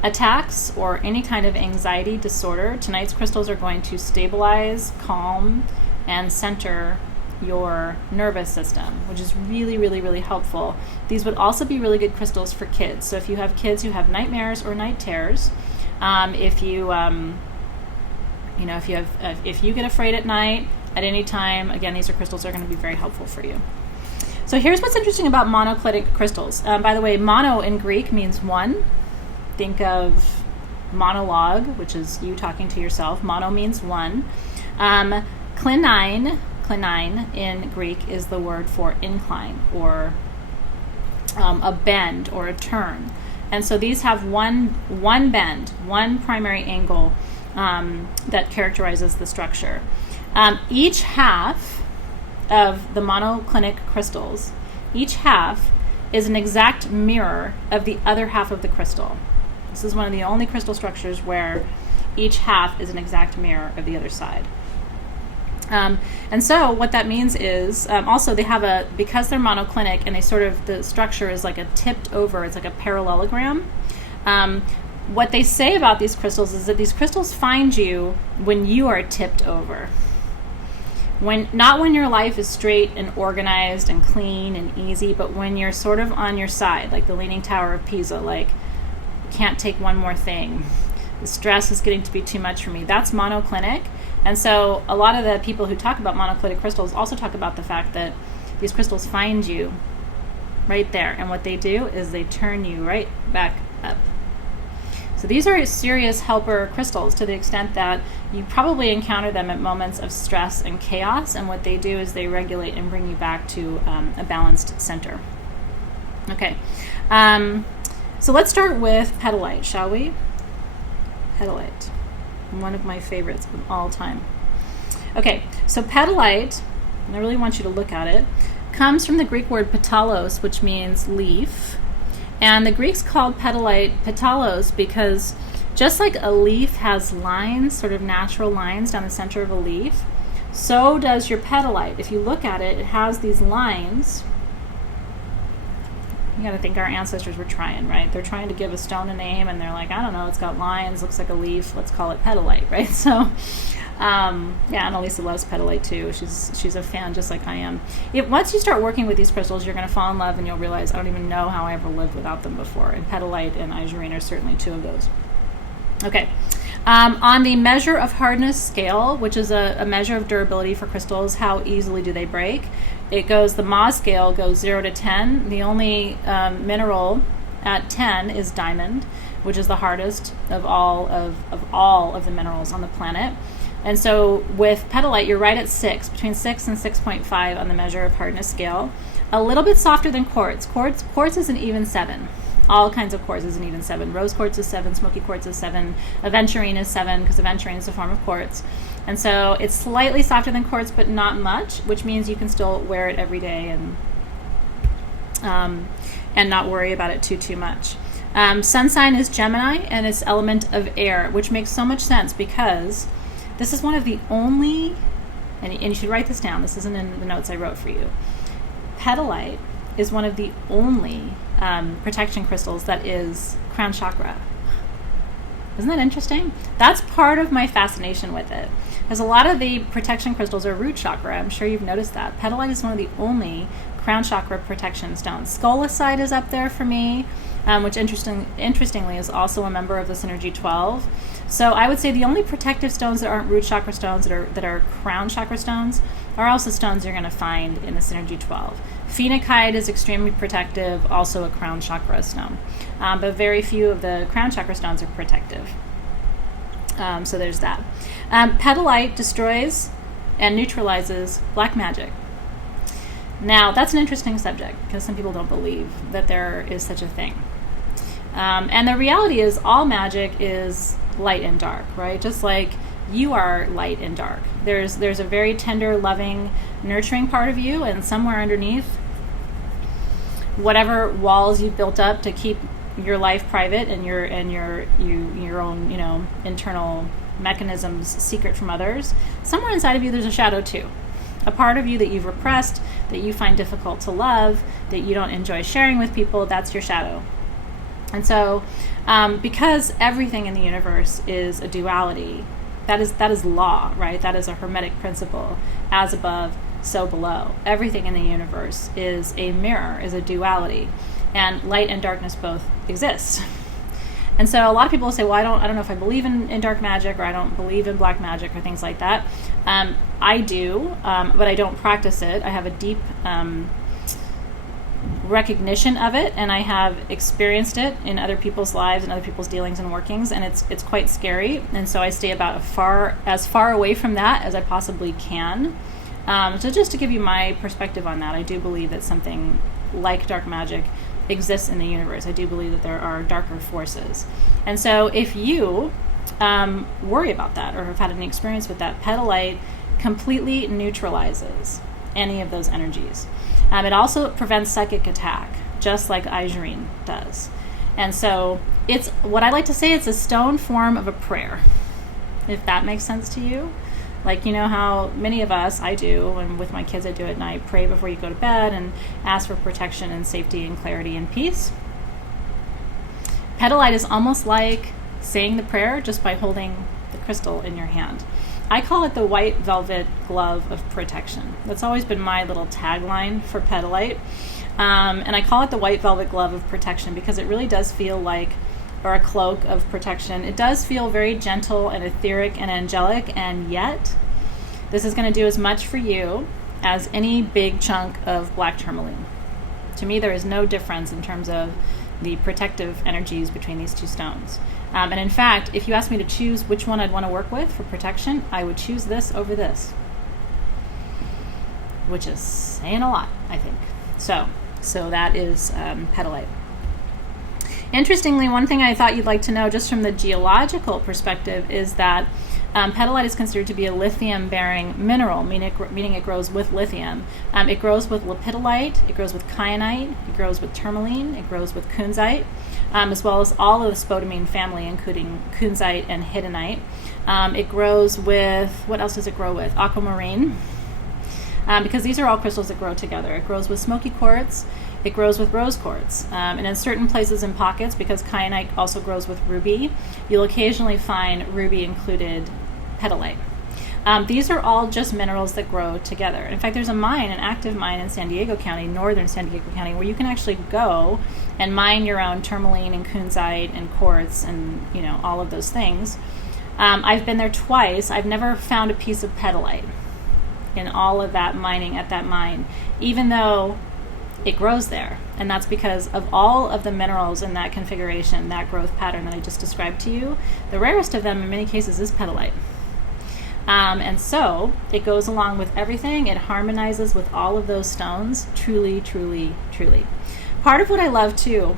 attacks or any kind of anxiety disorder, tonight's crystals are going to stabilize, calm, and center your nervous system, which is really, really, really helpful. These would also be really good crystals for kids. So if you have kids who have nightmares or night terrors, if you get afraid at night at any time, again, these crystals are going to be very helpful for you. So here's what's interesting about monoclinic crystals. By the way, mono in Greek means one. Think of monologue, which is you talking to yourself. Mono means one. Klinine in Greek is the word for incline, or a bend or a turn. And so these have one bend, one primary angle that characterizes the structure. Each half of the monoclinic crystals, each half is an exact mirror of the other half of the crystal. This is one of the only crystal structures where each half is an exact mirror of the other side. And so what that means is, also they have because they're monoclinic and the structure is like a tipped over, it's like a parallelogram. What they say about these crystals is that these crystals find you when you are tipped over. Not when your life is straight and organized and clean and easy, but when you're sort of on your side, like the Leaning Tower of Pisa, like, can't take one more thing. The stress is getting to be too much for me. That's monoclinic. And so a lot of the people who talk about monoclinic crystals also talk about the fact that these crystals find you right there. And what they do is they turn you right back up. So these are serious helper crystals to the extent that you probably encounter them at moments of stress and chaos. And what they do is they regulate and bring you back to a balanced center. Okay. So let's start with petalite, shall we? Petalite, one of my favorites of all time. Okay, so petalite, and I really want you to look at it, comes from the Greek word petalos, which means leaf. And the Greeks called petalite petalos because just like a leaf has lines, sort of natural lines down the center of a leaf, so does your petalite. If you look at it, it has these lines. You got to think our ancestors were trying, right? They're trying to give a stone a name, and they're like, I don't know, it's got lines, looks like a leaf, let's call it petalite, right? So, yeah, and Elisa loves petalite too. She's a fan, just like I am. Once you start working with these crystals, you're going to fall in love, and you'll realize I don't even know how I ever lived without them before. And petalite and azuurine are certainly two of those. Okay. On the measure of hardness scale, which is a measure of durability for crystals, how easily do they break? The Ma scale goes 0 to 10. The only mineral at 10 is diamond, which is the hardest of all of the minerals on the planet. And so with petalite, you're right at 6, between 6 and 6.5 on the measure of hardness scale. A little bit softer than quartz. Quartz is an even 7. All kinds of quartz is an even 7. Rose quartz is 7, smoky quartz is 7, aventurine is 7, because aventurine is a form of quartz. And so it's slightly softer than quartz, but not much, which means you can still wear it every day and not worry about it too much. Sun sign is Gemini, and it's element of air, which makes so much sense because this is one of the only, and you should write this down, this isn't in the notes I wrote for you, petalite is one of the only protection crystals that is crown chakra. Isn't that interesting? That's part of my fascination with it. Because a lot of the protection crystals are root chakra. I'm sure you've noticed that. Petalite is one of the only crown chakra protection stones. Scolecite is up there for me, which interestingly is also a member of the Synergy 12. So I would say the only protective stones that aren't root chakra stones that are crown chakra stones are also stones you're going to find in the Synergy 12. Phenakite is extremely protective, also a crown chakra stone. But very few of the crown chakra stones are protective. So there's that. Petalite destroys and neutralizes black magic. Now, that's an interesting subject because some people don't believe that there is such a thing. And the reality is all magic is light and dark, right? Just like you are light and dark. There's a very tender, loving, nurturing part of you, and somewhere underneath, whatever walls you've built up to keep your life private and your own, internal mechanisms secret from others, somewhere inside of you there's a shadow too. A part of you that you've repressed, that you find difficult to love, that you don't enjoy sharing with people, that's your shadow. And so, because everything in the universe is a duality, that is law, right? That is a Hermetic principle, as above, so below. Everything in the universe is a mirror, is a duality, and light and darkness both exist. And so a lot of people will say, well, I don't know if I believe in dark magic, or I don't believe in black magic, or things like that. I do, but I don't practice it. I have a deep recognition of it, and I have experienced it in other people's lives and other people's dealings and workings, and it's quite scary. And so I stay about as far away from that as I possibly can. So just to give you my perspective on that, I do believe that something like dark magic exists in the universe. I do believe that there are darker forces. And so if you worry about that or have had any experience with that, petalite completely neutralizes any of those energies. It also prevents psychic attack, just like azuurine does. And so it's what I like to say, it's a stone form of a prayer, if that makes sense to you. Like, you know how many of us, I do, and with my kids I do it at night, pray before you go to bed and ask for protection and safety and clarity and peace. Petalite is almost like saying the prayer just by holding the crystal in your hand. I call it the white velvet glove of protection. That's always been my little tagline for Petalite. And I call it the white velvet glove of protection because it really does feel like, or a cloak of protection. It does feel very gentle and etheric and angelic, and yet this is going to do as much for you as any big chunk of black tourmaline. To me, there is no difference in terms of the protective energies between these two stones. And in fact, if you asked me to choose which one I'd want to work with for protection, I would choose this over this, which is saying a lot, I think. So that is Petalite. Interestingly, one thing I thought you'd like to know just from the geological perspective is that Petalite is considered to be a lithium-bearing mineral, meaning it grows with lithium. It grows with lepidolite, it grows with kyanite, it grows with tourmaline, it grows with kunzite, as well as all of the spodumene family, including kunzite and hiddenite. It grows with, what else does it grow with? Aquamarine, because these are all crystals that grow together. It grows with smoky quartz. It grows with rose quartz. And in certain places and pockets, because kyanite also grows with ruby, you'll occasionally find ruby-included petalite. These are all just minerals that grow together. In fact, there's a mine, an active mine in San Diego County, northern San Diego County, where you can actually go and mine your own tourmaline and kunzite and quartz and, all of those things. I've been there twice. I've never found a piece of petalite in all of that mining at that mine, even though it grows there. And that's because of all of the minerals in that configuration, that growth pattern that I just described to you, the rarest of them in many cases is petalite. And so it goes along with everything. It harmonizes with all of those stones. Truly, truly, truly. Part of what I love too,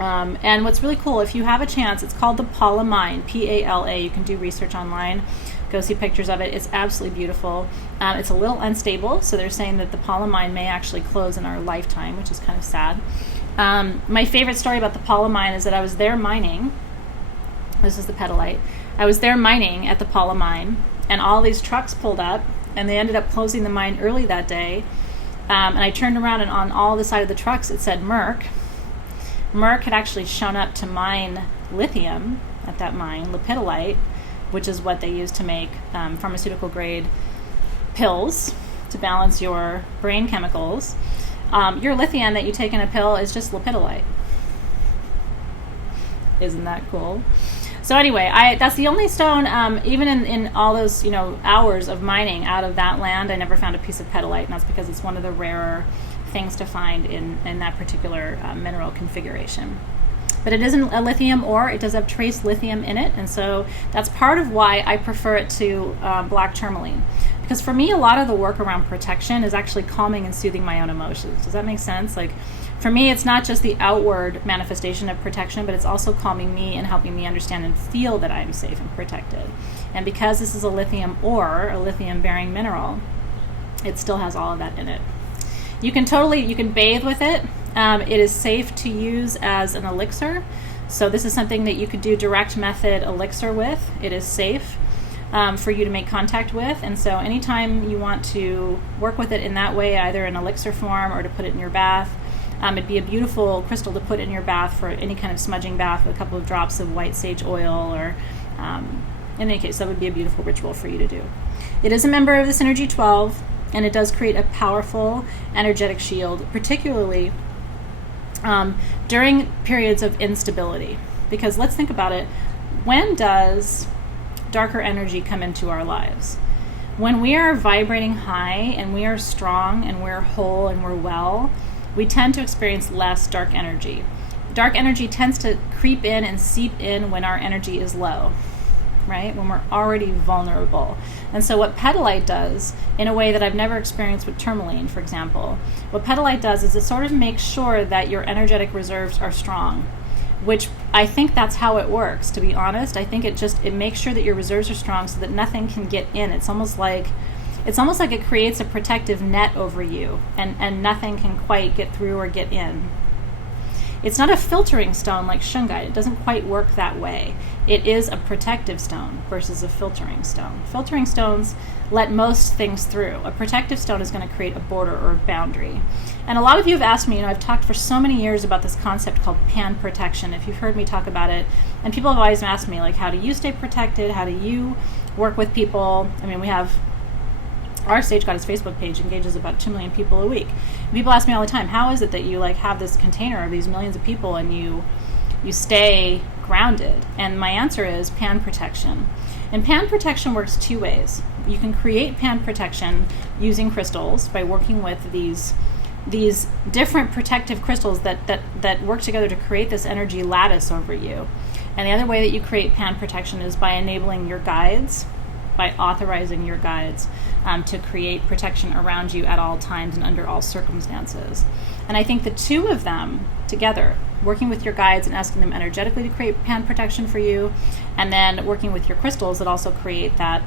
and what's really cool, if you have a chance, it's called the Paula Mine, P-A-L-A. You can do research online. Go see pictures of it. It's absolutely beautiful. It's a little unstable, so they're saying that the Paula Mine may actually close in our lifetime, which is kind of sad. My favorite story about the Paula Mine is that I was there mining. This is the petalite. I was there mining at the Paula Mine, and all these trucks pulled up, and they ended up closing the mine early that day. And I turned around, and on all the side of the trucks it said Merck. Merck had actually shown up to mine lithium at that mine, lepidolite, which is what they use to make pharmaceutical grade pills to balance your brain chemicals. Your lithium that you take in a pill is just lepidolite. Isn't that cool? So anyway, that's the only stone, even in all those hours of mining out of that land, I never found a piece of petalite, and that's because it's one of the rarer things to find in that particular mineral configuration. But it isn't a lithium ore. It does have trace lithium in it, and so that's part of why I prefer it to black tourmaline. Because for me, a lot of the work around protection is actually calming and soothing my own emotions. Does that make sense? Like, for me, it's not just the outward manifestation of protection, but it's also calming me and helping me understand and feel that I am safe and protected. And because this is a lithium ore, a lithium-bearing mineral, it still has all of that in it. You can bathe with it. It is safe to use as an elixir. So this is something that you could do direct method elixir with. It is safe for you to make contact with. And so anytime you want to work with it in that way, either in elixir form or to put it in your bath, it'd be a beautiful crystal to put in your bath for any kind of smudging bath with a couple of drops of white sage oil, or in any case, that would be a beautiful ritual for you to do. It is a member of the Synergy 12, and it does create a powerful energetic shield, particularly during periods of instability. Because let's think about it. When does darker energy come into our lives? When we are vibrating high and we are strong and we're whole and we're well, we tend to experience less dark energy. Dark energy tends to creep in and seep in when our energy is low, right? When we're already vulnerable. And so what petalite does, in a way that I've never experienced with tourmaline, for example, what petalite does is it sort of makes sure that your energetic reserves are strong, which I think that's how it works, to be honest. I think it makes sure that your reserves are strong so that nothing can get in. It's almost like it creates a protective net over you, and nothing can quite get through or get in. It's not a filtering stone like shungite. It doesn't quite work that way. It is a protective stone versus a filtering stone. Filtering stones let most things through. A protective stone is going to create a border or a boundary. And a lot of you have asked me, I've talked for so many years about this concept called pan protection, if you've heard me talk about it. And people have always asked me, like, how do you stay protected? How do you work with people? I mean, we have our Sage Goddess Facebook page engages about 2 million people a week. And people ask me all the time, how is it that you like have this container of these millions of people and you stay grounded? And my answer is pan protection. And pan protection works 2 ways. You can create pan protection using crystals by working with these different protective crystals that work together to create this energy lattice over you. And the other way that you create pan protection is by enabling your guides, by authorizing your guides to create protection around you at all times and under all circumstances. And I think the 2 of them together, working with your guides and asking them energetically to create pan protection for you, and then working with your crystals that also create that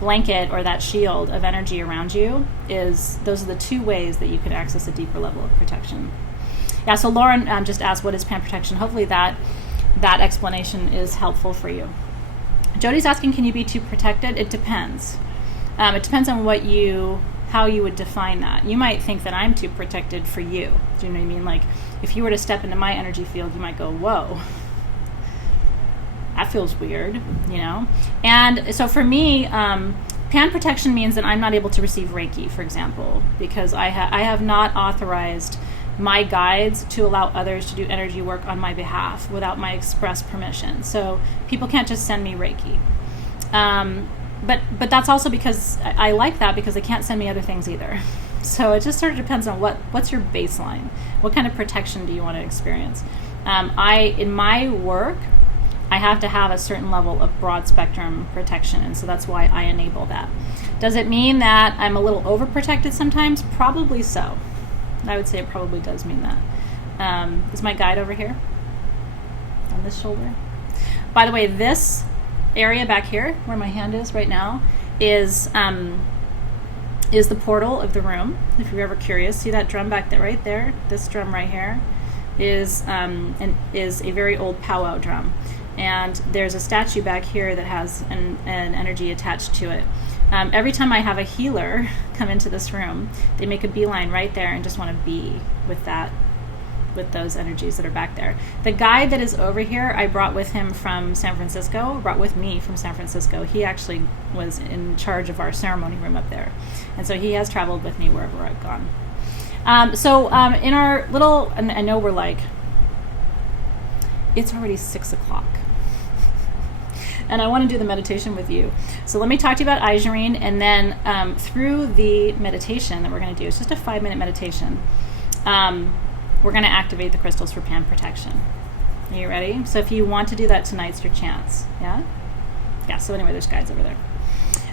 blanket or that shield of energy around you, those are the 2 ways that you can access a deeper level of protection. Yeah, so Lauren just asked, what is pan protection? Hopefully that explanation is helpful for you. Jody's asking, can you be too protected? It depends. It depends on how you would define that. You might think that I'm too protected for you. Do you know what I mean? Like, if you were to step into my energy field, you might go, whoa, that feels weird, you know? And so for me, pan protection means that I'm not able to receive Reiki, for example, because I have not authorized my guides to allow others to do energy work on my behalf without my express permission. So people can't just send me Reiki. But that's also because I like that, because they can't send me other things either. So it just sort of depends on what's your baseline. What kind of protection do you want to experience? In my work, I have to have a certain level of broad spectrum protection, and so that's why I enable that. Does it mean that I'm a little overprotected sometimes? Probably so. I would say it probably does mean that. Is my guide over here on this shoulder? By the way, this area back here where my hand is right now is the portal of the room. If you're ever curious, see that drum back there, right there? This drum right here is a very old powwow drum, and there's a statue back here that has an energy attached to it. Every time I have a healer come into this room, they make a beeline right there and just want to be with those energies that are back there. The guide that is over here, I brought with me from San Francisco. He actually was in charge of our ceremony room up there. And so he has traveled with me wherever I've gone. In our little, and I know we're like, it's already 6 o'clock. And I want to do the meditation with you. So let me talk to you about Aizurine, and then through the meditation that we're going to do, it's just a 5-minute meditation, we're going to activate the crystals for pan protection. Are you ready? So if you want to do that, tonight's your chance. Yeah? Yeah, so anyway, there's guides over there.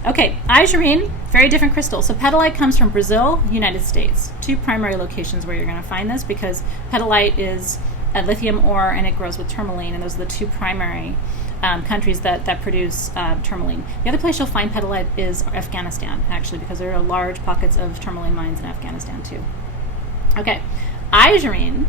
Okay, Aizurine, very different crystal. So petalite comes from Brazil, United States. 2 primary locations where you're going to find this, because petalite is a lithium ore and it grows with tourmaline, and those are the 2 primary countries that produce tourmaline. The other place you'll find petalite is Afghanistan, actually, because there are large pockets of tourmaline mines in Afghanistan too. Okay, Aizurine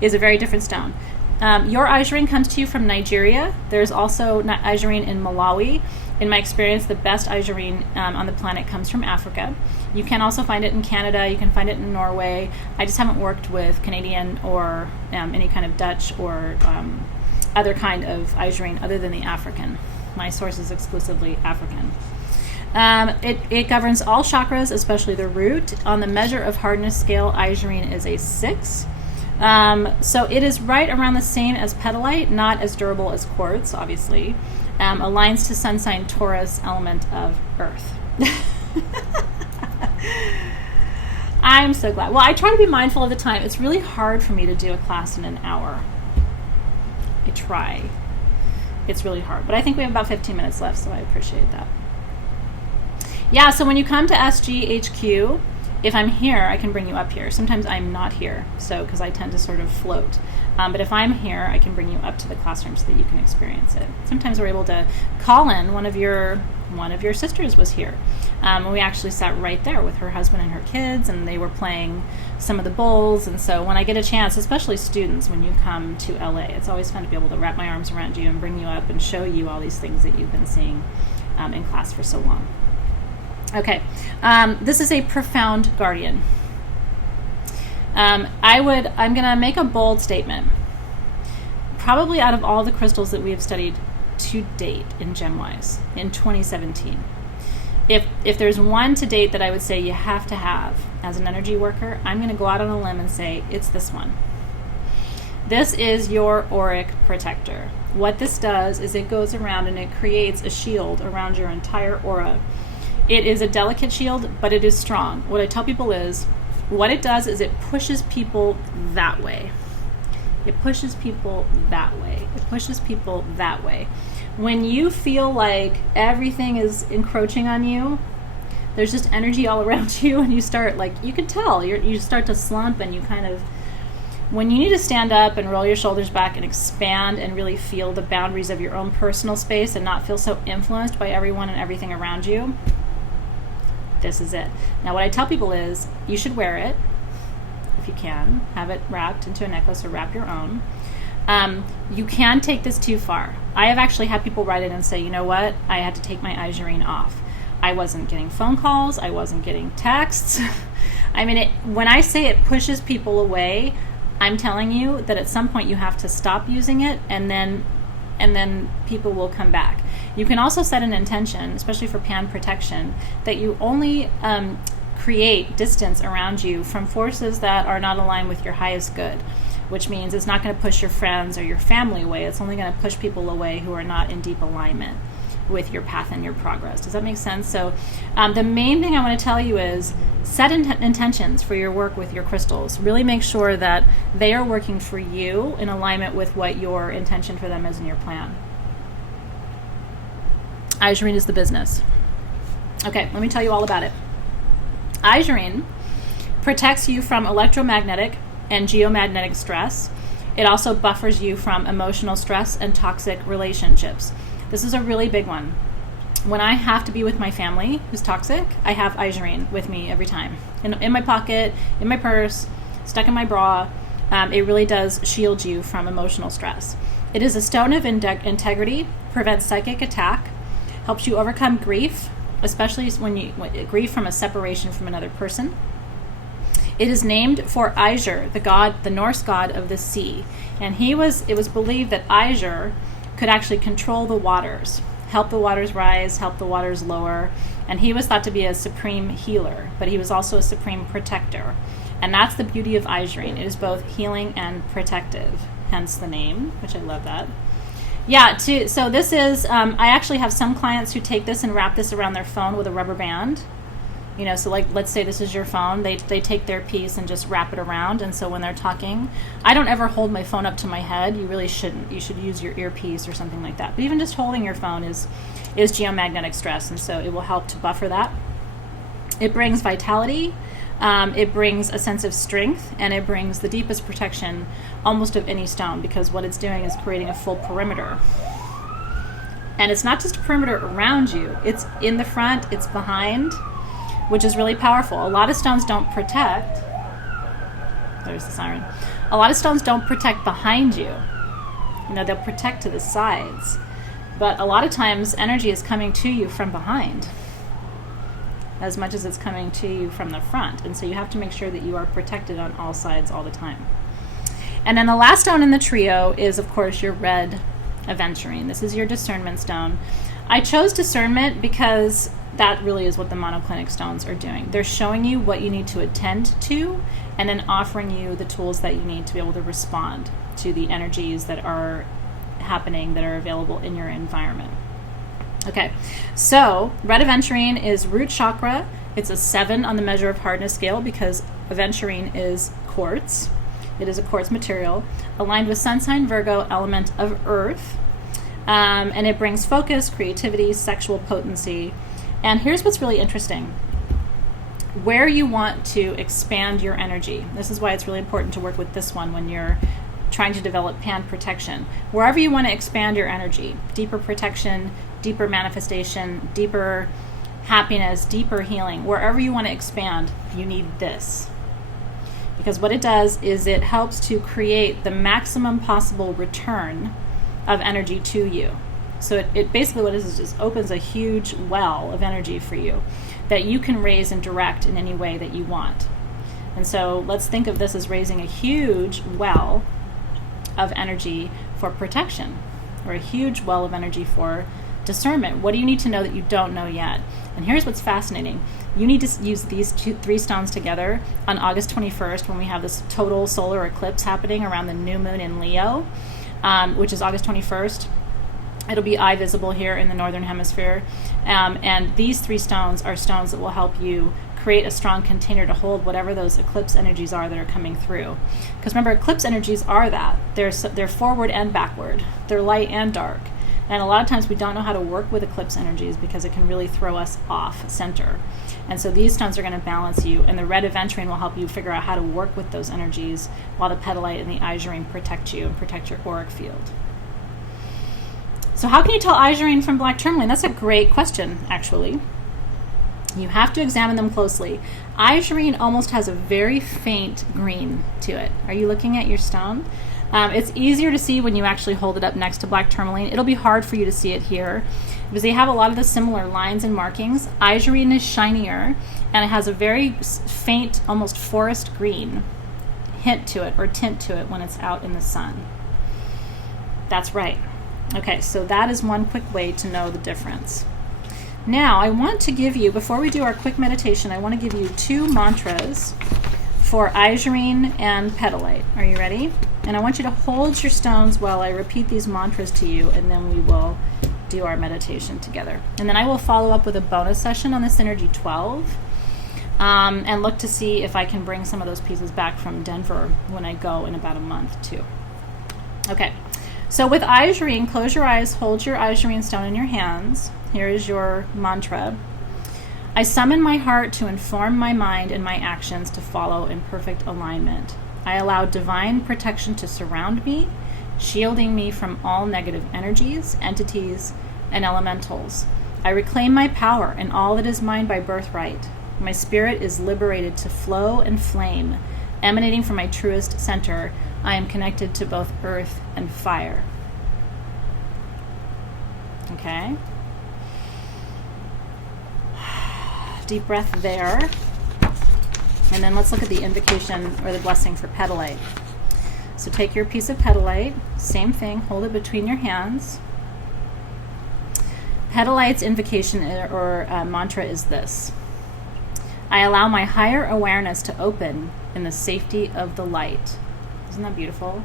is a very different stone. Your Aizurine comes to you from Nigeria. There's also Aizurine in Malawi. In my experience, the best Aizurine on the planet comes from Africa. You can also find it in Canada. You can find it in Norway. I just haven't worked with Canadian or any kind of Dutch or other kind of Aizurine other than the African. My source is exclusively African. It governs all chakras, especially the root. On the measure of hardness scale, Aizurine is a 6. So it is right around the same as petalite, not as durable as quartz, obviously. Aligns to sun sign Taurus, element of earth. I'm so glad. Well, I try to be mindful of the time. It's really hard for me to do a class in an hour. I try. It's really hard. But I think we have about 15 minutes left, so I appreciate that. Yeah, so when you come to SGHQ, if I'm here, I can bring you up here. Sometimes I'm not here, so because I tend to sort of float. But if I'm here, I can bring you up to the classroom so that you can experience it. Sometimes we're able to call in one of your one of your sisters was here. And we actually sat right there with her husband and her kids, and they were playing some of the bowls. And so when I get a chance, especially students, when you come to LA, it's always fun to be able to wrap my arms around you and bring you up and show you all these things that you've been seeing in class for so long. Okay, this is a profound guardian. I'm going to make a bold statement. Probably out of all the crystals that we have studied to date in GemWise in 2017, if there's one to date that I would say you have to have as an energy worker, I'm going to go out on a limb and say it's this one. This is your auric protector. What this does is it goes around and it creates a shield around your entire aura. It is a delicate shield, but it is strong. What I tell people is, what it does is it pushes people that way. It pushes people that way. It pushes people that way. When you feel like everything is encroaching on you, there's just energy all around you, and you start, like, you can tell, you start to slump, and you kind of, when you need to stand up and roll your shoulders back and expand and really feel the boundaries of your own personal space and not feel so influenced by everyone and everything around you, this is it. Now, what I tell people is you should wear it if you can. Have it wrapped into a necklace or wrap your own. You can take this too far. I have actually had people write in and say, you know what? I had to take my Aizurine off. I wasn't getting phone calls. I wasn't getting texts. I mean, when I say it pushes people away, I'm telling you that at some point you have to stop using it, and then people will come back. You can also set an intention, especially for pan protection, that you only create distance around you from forces that are not aligned with your highest good, which means it's not going to push your friends or your family away. It's only going to push people away who are not in deep alignment with your path and your progress. Does that make sense? So the main thing I want to tell you is set intentions for your work with your crystals. Really make sure that they are working for you in alignment with what your intention for them is in your plan. Aizurine is the business. Okay, let me tell you all about it. Aizurine protects you from electromagnetic and geomagnetic stress. It also buffers you from emotional stress and toxic relationships. This is a really big one. When I have to be with my family who's toxic, I have Aizurine with me every time. In my pocket, in my purse, stuck in my bra. It really does shield you from emotional stress. It is a stone of integrity, prevents psychic attack, helps you overcome grief, especially when grief from a separation from another person. It is named for Aizur, the Norse god of the sea. And it was believed that Aizur could actually control the waters, help the waters rise, help the waters lower. And he was thought to be a supreme healer, but he was also a supreme protector. And that's the beauty of Aizurine. It is both healing and protective, hence the name, which I love that. Yeah, so this is, I actually have some clients who take this and wrap this around their phone with a rubber band. You know, so like, let's say this is your phone. They take their piece and just wrap it around. And so when they're talking, I don't ever hold my phone up to my head. You really shouldn't. You should use your earpiece or something like that. But even just holding your phone is geomagnetic stress. And so it will help to buffer that. It brings vitality. It brings a sense of strength, and it brings the deepest protection almost of any stone, because what it's doing is creating a full perimeter. And it's not just a perimeter around you. It's in the front, it's behind, which is really powerful. A lot of stones don't protect. There's the siren. A lot of stones don't protect behind you. You know, they'll protect to the sides. But a lot of times energy is coming to you from behind as much as it's coming to you from the front. And so you have to make sure that you are protected on all sides all the time. And then the last stone in the trio is, of course, your red aventurine. This is your discernment stone. I chose discernment because that really is what the monoclinic stones are doing. They're showing you what you need to attend to, and then offering you the tools that you need to be able to respond to the energies that are happening, that are available in your environment. Okay, so red aventurine is root chakra. It's a 7 on the measure of hardness scale because aventurine is quartz. It is a quartz material aligned with sun sign Virgo, element of earth. And it brings focus, creativity, sexual potency. And here's what's really interesting. Where you want to expand your energy. This is why it's really important to work with this one when you're trying to develop pan protection. Wherever you want to expand your energy, deeper protection, deeper manifestation, deeper happiness, deeper healing, wherever you want to expand, you need this. Because what it does is it helps to create the maximum possible return of energy to you. So it basically what it is just opens a huge well of energy for you that you can raise and direct in any way that you want. And so let's think of this as raising a huge well of energy for protection, or a huge well of energy for discernment. What do you need to know that you don't know yet? And here's what's fascinating. You need to use these three stones together on August 21st when we have this total solar eclipse happening around the new moon in Leo, which is August 21st. It'll be eye visible here in the northern hemisphere. And these three stones are stones that will help you create a strong container to hold whatever those eclipse energies are that are coming through. Because remember, eclipse energies are that. They're forward and backward. They're light and dark. And a lot of times we don't know how to work with eclipse energies because it can really throw us off center. And so these stones are going to balance you, and the red aventurine will help you figure out how to work with those energies, while the petalite and the azurine protect you and protect your auric field. So how can you tell azurine from black tourmaline? That's a great question, actually. You have to examine them closely. Azurine almost has a very faint green to it. Are you looking at your stone? It's easier to see when you actually hold it up next to black tourmaline. It'll be hard for you to see it here because they have a lot of the similar lines and markings. Azurine is shinier, and it has a very faint, almost forest green hint to it, or tint to it when it's out in the sun. That's right. Okay, so that is one quick way to know the difference. Now, I want to give you, before we do our quick meditation, I want to give you 2 mantras for azurine and petalite. Are you ready? And I want you to hold your stones while I repeat these mantras to you, and then we will do our meditation together. And then I will follow up with a bonus session on this Synergy 12, and look to see if I can bring some of those pieces back from Denver when I go in about a month too. Okay, so with azurine, close your eyes, hold your azurine stone in your hands. Here is your mantra. I summon my heart to inform my mind and my actions to follow in perfect alignment. I allow divine protection to surround me, shielding me from all negative energies, entities, and elementals. I reclaim my power and all that is mine by birthright. My spirit is liberated to flow and flame, emanating from my truest center. I am connected to both earth and fire. Okay. Deep breath there. And then let's look at the invocation or the blessing for petalite. So take your piece of petalite, same thing, hold it between your hands. Petalite's invocation or mantra is this. I allow my higher awareness to open in the safety of the light. Isn't that beautiful?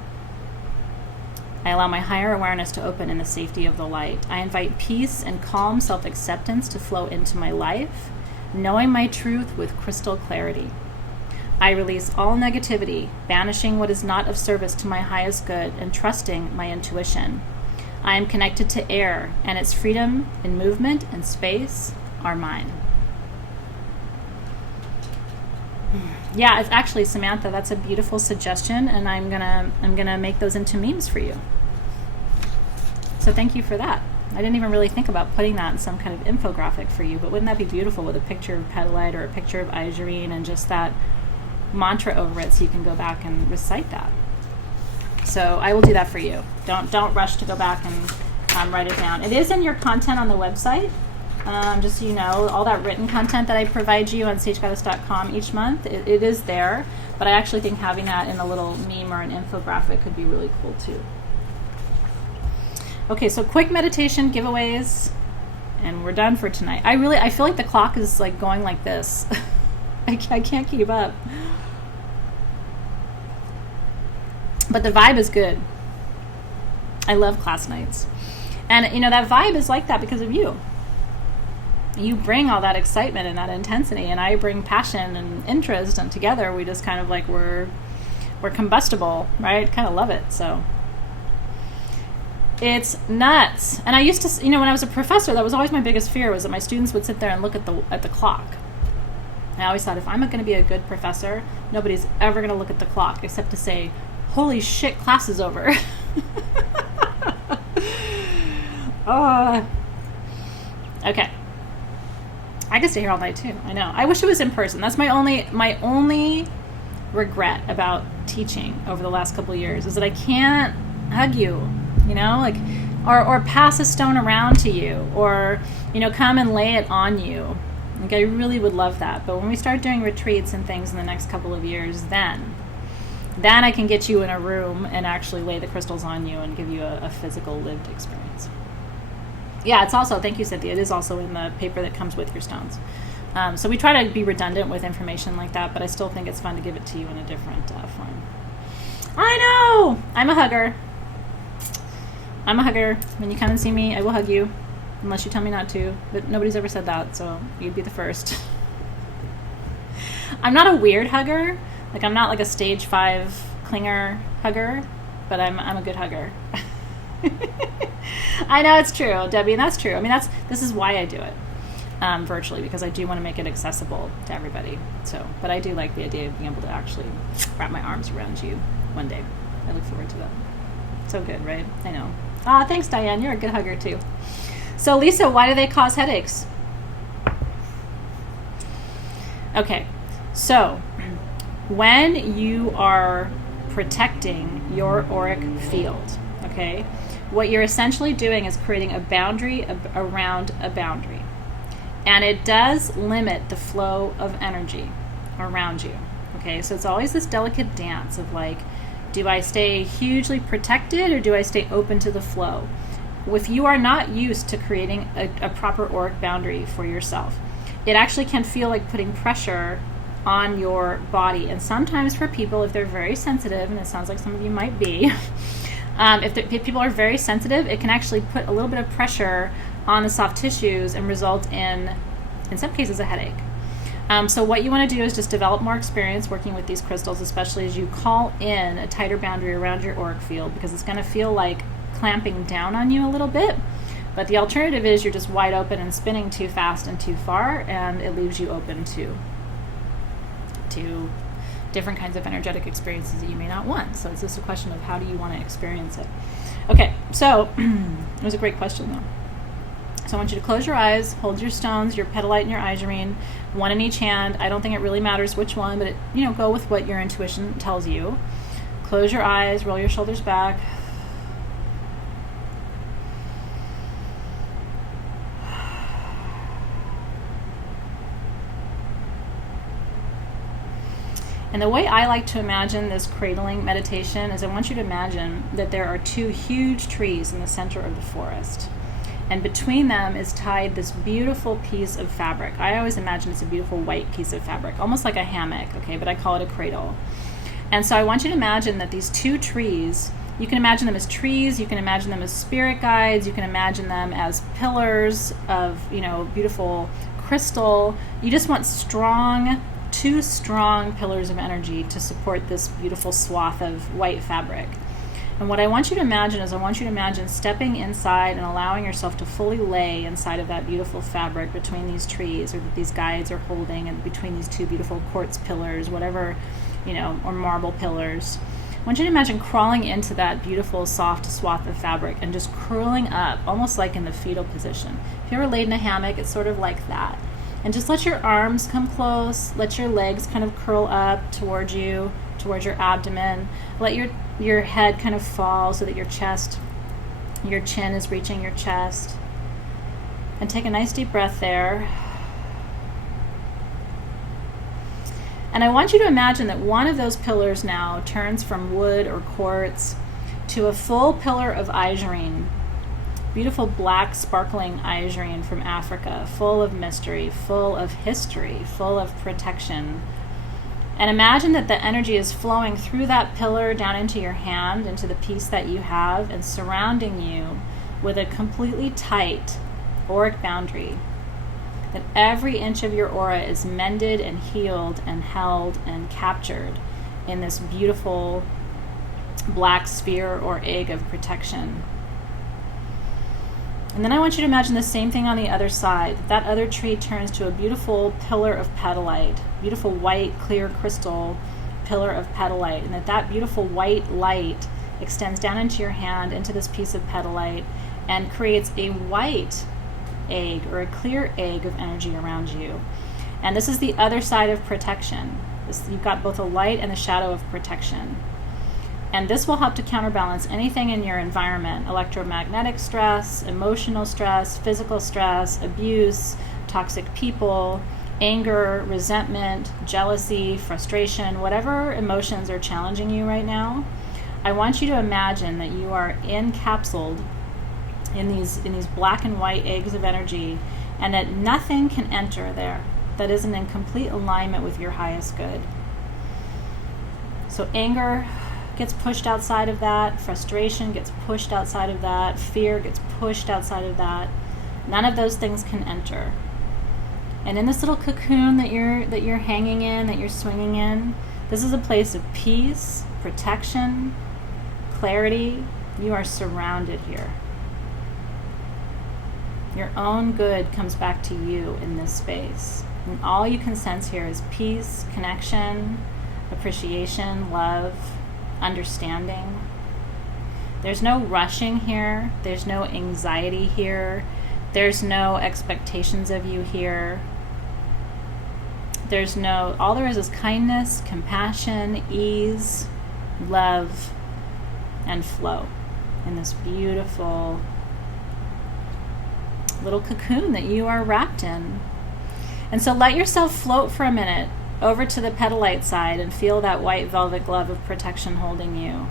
I allow my higher awareness to open in the safety of the light. I invite peace and calm self-acceptance to flow into my life, knowing my truth with crystal clarity. I release all negativity, banishing what is not of service to my highest good and trusting my intuition. I am connected to air, and its freedom in movement and space are mine. Yeah, it's actually, Samantha, that's a beautiful suggestion, and I'm gonna make those into memes for you. So thank you for that. I didn't even really think about putting that in some kind of infographic for you, but wouldn't that be beautiful with a picture of petalite or a picture of azurine and just that mantra over it, so you can go back and recite that. So I will do that for you. Don't rush to go back and write it down. It is in your content on the website. Just so you know, all that written content that I provide you on sagegoddess.com each month, it is there. But I actually think having that in a little meme or an infographic could be really cool too. Okay, so quick meditation giveaways, and we're done for tonight. I feel like the clock is like going like this. I can't keep up. But the vibe is good. I love class nights. And, you know, that vibe is like that because of you. You bring all that excitement and that intensity, and I bring passion and interest, and together we just kind of like we're combustible, right? Kind of love it. So it's nuts. And I used to, you know, when I was a professor, that was always my biggest fear, was that my students would sit there and look at the clock. I always thought, if I'm going to be a good professor, nobody's ever going to look at the clock except to say, holy shit, class is over. Okay. I could stay here all night too. I know. I wish it was in person. That's my only regret about teaching over the last couple of years is that I can't hug you, like, or pass a stone around to you, or, come and lay it on you. Like, I really would love that. But when we start doing retreats and things in the next couple of years, then I can get you in a room and actually lay the crystals on you and give you a physical lived experience. Yeah, it's also, thank you, Cynthia, it is also in the paper that comes with your stones. So we try to be redundant with information like that, but I still think it's fun to give it to you in a different form. I know! I'm a hugger. When you come and see me, I will hug you, unless you tell me not to. But nobody's ever said that, so you'd be the first. I'm not a weird hugger. Like, I'm not like a stage 5 clinger hugger, but I'm a good hugger. I know, it's true, Debbie, and that's true. I mean, this is why I do it virtually, because I do want to make it accessible to everybody. So, but I do like the idea of being able to actually wrap my arms around you one day. I look forward to that. So good, right? I know. Thanks, Diane. You're a good hugger too. So, Lisa, why do they cause headaches? Okay, so when you are protecting your auric field, okay, what you're essentially doing is creating a boundary around a boundary. And it does limit the flow of energy around you. Okay, so it's always this delicate dance of like, do I stay hugely protected or do I stay open to the flow? If you are not used to creating a proper auric boundary for yourself, it actually can feel like putting pressure on your body. And sometimes for people, if they're very sensitive, and it sounds like some of you might be, if people are very sensitive, it can actually put a little bit of pressure on the soft tissues and result in some cases, a headache. So what you want to do is just develop more experience working with these crystals, especially as you call in a tighter boundary around your auric field, because it's going to feel like clamping down on you a little bit. But the alternative is you're just wide open and spinning too fast and too far, and it leaves you open to different kinds of energetic experiences that you may not want. So it's just a question of how do you want to experience it. Okay, so it was a great question though. So I want you to close your eyes, hold your stones, your petalite and your isurine, one in each hand. I don't think it really matters which one, but go with what your intuition tells you. Close your eyes, roll your shoulders back. And the way I like to imagine this cradling meditation is I want you to imagine that there are two huge trees in the center of the forest. And between them is tied this beautiful piece of fabric. I always imagine it's a beautiful white piece of fabric, almost like a hammock, okay, but I call it a cradle. And so I want you to imagine that these two trees, you can imagine them as trees, you can imagine them as spirit guides, you can imagine them as pillars of, beautiful crystal. You just want two strong pillars of energy to support this beautiful swath of white fabric. And what I want you to imagine is I want you to imagine stepping inside and allowing yourself to fully lay inside of that beautiful fabric between these trees, or that these guides are holding, and between these two beautiful quartz pillars, whatever, or marble pillars. I want you to imagine crawling into that beautiful soft swath of fabric and just curling up, almost like in the fetal position. If you ever laid in a hammock, it's sort of like that. And just let your arms come close, let your legs kind of curl up towards you, towards your abdomen. Let your head kind of fall so that your chin is reaching your chest. And take a nice deep breath there. And I want you to imagine that one of those pillars now turns from wood or quartz to a full pillar of isurine. Beautiful black sparkling isurine from Africa, full of mystery, full of history, full of protection. And imagine that the energy is flowing through that pillar down into your hand, into the piece that you have, and surrounding you with a completely tight auric boundary. That every inch of your aura is mended and healed and held and captured in this beautiful black sphere or egg of protection. And then I want you to imagine the same thing on the other side. That other tree turns to a beautiful pillar of petalite, beautiful white, clear crystal pillar of petalite, and that beautiful white light extends down into your hand, into this piece of petalite, and creates a white egg or a clear egg of energy around you. And this is the other side of protection. You've got both a light and a shadow of protection. And this will help to counterbalance anything in your environment: electromagnetic stress, emotional stress, physical stress, abuse, toxic people, anger, resentment, jealousy, frustration, whatever emotions are challenging you right now. I want you to imagine that you are encapsulated in these black and white eggs of energy, and that nothing can enter there that isn't in complete alignment with your highest good. So anger gets pushed outside of that, frustration gets pushed outside of that, fear gets pushed outside of that. None of those things can enter. And in this little cocoon that you're hanging in, that you're swinging in, this is a place of peace, protection, clarity. You are surrounded here. Your own good comes back to you in this space. And all you can sense here is peace, connection, appreciation, love, understanding. There's no rushing here. There's no anxiety here. There's no expectations of you here. All there is kindness, compassion, ease, love, and flow in this beautiful little cocoon that you are wrapped in. And so let yourself float for a minute over to the petalite side and feel that white velvet glove of protection holding you.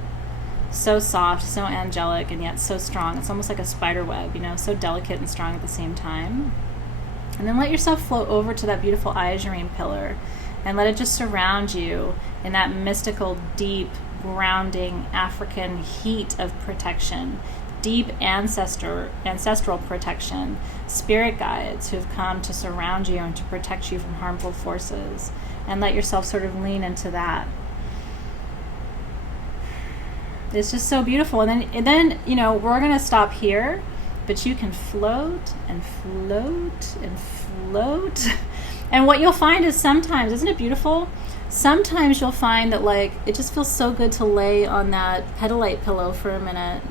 So soft, so angelic, and yet so strong. It's almost like a spider web, so delicate and strong at the same time. And then let yourself float over to that beautiful Ayurvedic pillar and let it just surround you in that mystical, deep, grounding African heat of protection, deep ancestral protection, spirit guides who have come to surround you and to protect you from harmful forces. And let yourself sort of lean into that. It's just so beautiful. And then we're going to stop here, but you can float and float and float. And what you'll find is sometimes, isn't it beautiful? Sometimes you'll find that it just feels so good to lay on that petalite pillow for a minute,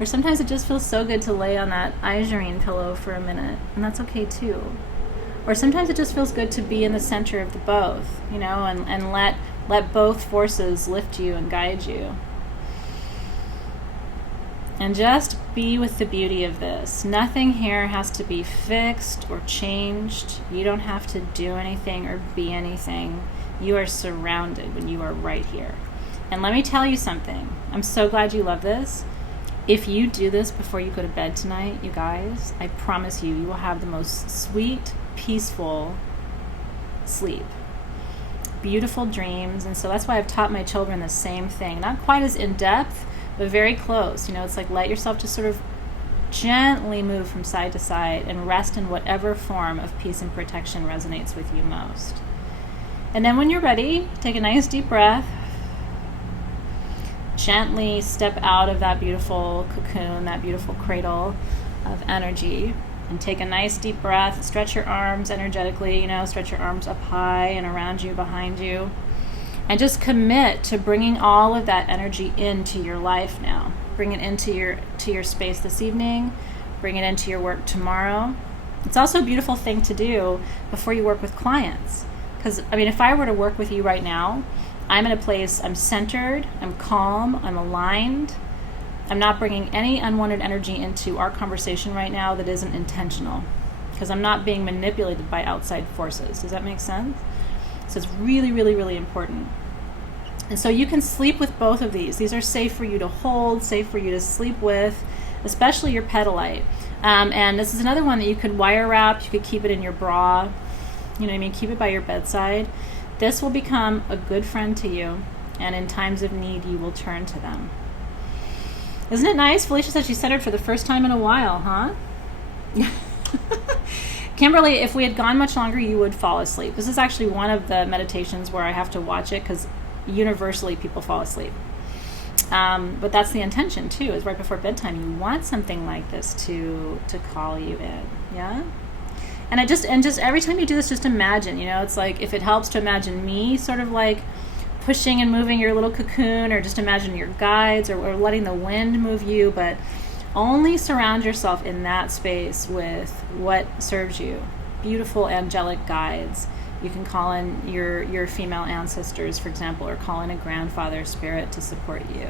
Or sometimes it just feels so good to lay on that Ayurvedic pillow for a minute, and that's okay too. Or sometimes it just feels good to be in the center of the both, and let both forces lift you and guide you. And just be with the beauty of this. Nothing here has to be fixed or changed. You don't have to do anything or be anything. You are surrounded when you are right here. And let me tell you something. I'm so glad you love this. If you do this before you go to bed tonight, you guys, I promise you will have the most sweet, peaceful sleep. Beautiful dreams. And so that's why I've taught my children the same thing. Not quite as in-depth, but very close. It's like let yourself just sort of gently move from side to side and rest in whatever form of peace and protection resonates with you most. And then when you're ready, take a nice deep breath. Gently step out of that beautiful cocoon, that beautiful cradle of energy, and take a nice deep breath. Stretch your arms energetically, stretch your arms up high and around you, behind you. And just commit to bringing all of that energy into your life now. Bring it into your space this evening. Bring it into your work tomorrow. It's also a beautiful thing to do before you work with clients. Because, if I were to work with you right now, I'm in a place, I'm centered, I'm calm, I'm aligned. I'm not bringing any unwanted energy into our conversation right now that isn't intentional. Because I'm not being manipulated by outside forces. Does that make sense? So it's really, really, really important. And so you can sleep with both of these. These are safe for you to hold, safe for you to sleep with, especially your petalite. And this is another one that you could wire wrap. You could keep it in your bra. Keep it by your bedside. This will become a good friend to you. And in times of need, you will turn to them. Isn't it nice? Felicia said she centered for the first time in a while, huh? Kimberly, if we had gone much longer, you would fall asleep. This is actually one of the meditations where I have to watch it because universally people fall asleep. But that's the intention too, is right before bedtime. You want something like this to call you in, yeah? And just every time you do this, just imagine, it's like if it helps to imagine me sort of like pushing and moving your little cocoon, or just imagine your guides or letting the wind move you, but Only surround yourself in that space with what serves you. Beautiful angelic guides. You can call in your female ancestors, for example, or call in a grandfather spirit to support you.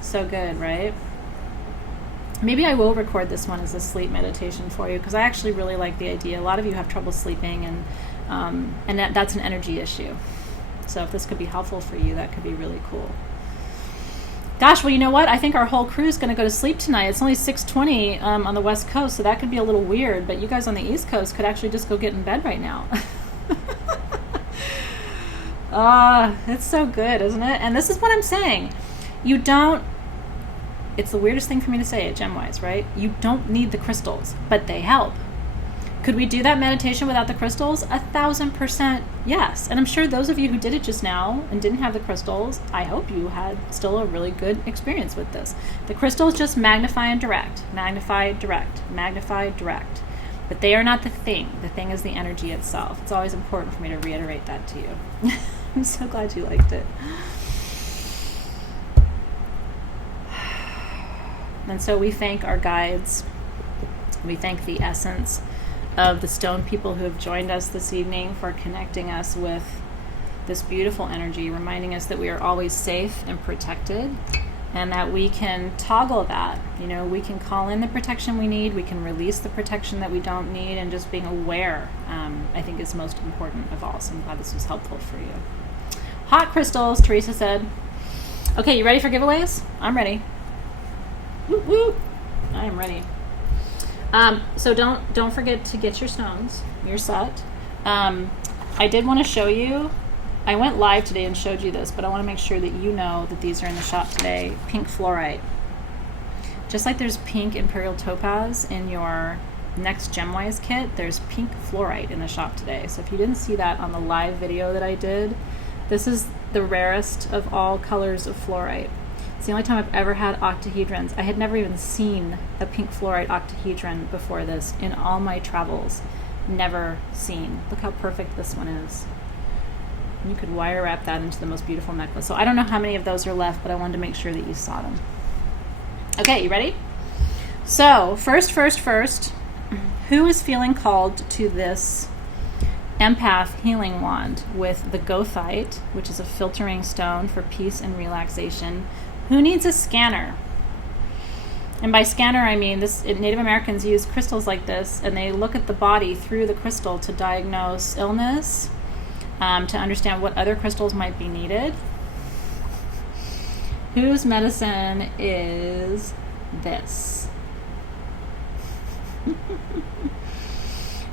So good, right? Maybe I will record this one as a sleep meditation for you, because I actually really like the idea. A lot of you have trouble sleeping, and that's an energy issue. So if this could be helpful for you, that could be really cool. Gosh, well, you know what? I think our whole crew is going to go to sleep tonight. It's only 6:20 on the West Coast, so that could be a little weird. But you guys on the East Coast could actually just go get in bed right now. It's so good, isn't it? And this is what I'm saying. It's the weirdest thing for me to say at GemWise, right? You don't need the crystals, but they help. Could we do that meditation without the crystals? 1,000% yes. And I'm sure those of you who did it just now and didn't have the crystals, I hope you had still a really good experience with this. The crystals just magnify and direct, magnify, direct, magnify, direct. But they are not the thing. The thing is the energy itself. It's always important for me to reiterate that to you. I'm so glad you liked it. And so we thank our guides. We thank the essence of the stone people who have joined us this evening for connecting us with this beautiful energy, reminding us that we are always safe and protected, and that we can toggle that. You know, we can call in the protection we need, we can release the protection that we don't need, and just being aware, I think, is most important of all. So I'm glad this was helpful for you. Hot crystals, Teresa said. Okay, you ready for giveaways? I'm ready. Woo woo! I am ready. So don't forget to get your stones. You're set. I did want to show you. I went live today and showed you this, but I want to make sure that you know that these are in the shop today. Pink fluorite. Just like there's pink imperial topaz in your next GemWise kit, there's pink fluorite in the shop today. So if you didn't see that on the live video that I did, this is the rarest of all colors of fluorite. It's the only time I've ever had octahedrons. I had never even seen a pink fluorite octahedron before this in all my travels. Never seen. Look how perfect this one is. You could wire wrap that into the most beautiful necklace. So I don't know how many of those are left, but I wanted to make sure that you saw them. Okay, you ready? So first, who is feeling called to this empath healing wand with the goethite, which is a filtering stone for peace and relaxation? Who needs a scanner? And by scanner, I mean Native Americans use crystals like this, and they look at the body through the crystal to diagnose illness, to understand what other crystals might be needed. Whose medicine is this?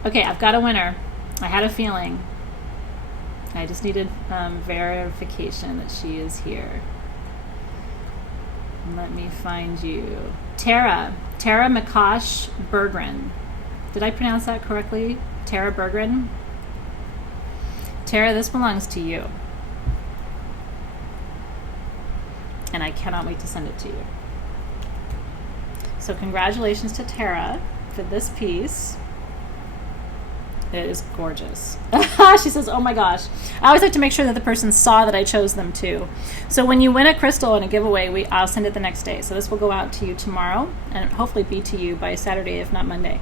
Okay, I've got a winner. I had a feeling. I just needed verification that she is here. Let me find you. Tara McCosh Bergren. Did I pronounce that correctly? Tara Bergren? Tara, this belongs to you. And I cannot wait to send it to you. So congratulations to Tara for this piece. It is gorgeous. She says, oh my gosh. I always like to make sure that the person saw that I chose them too. So when you win a crystal in a giveaway, I'll send it the next day. So this will go out to you tomorrow and hopefully be to you by Saturday, if not Monday.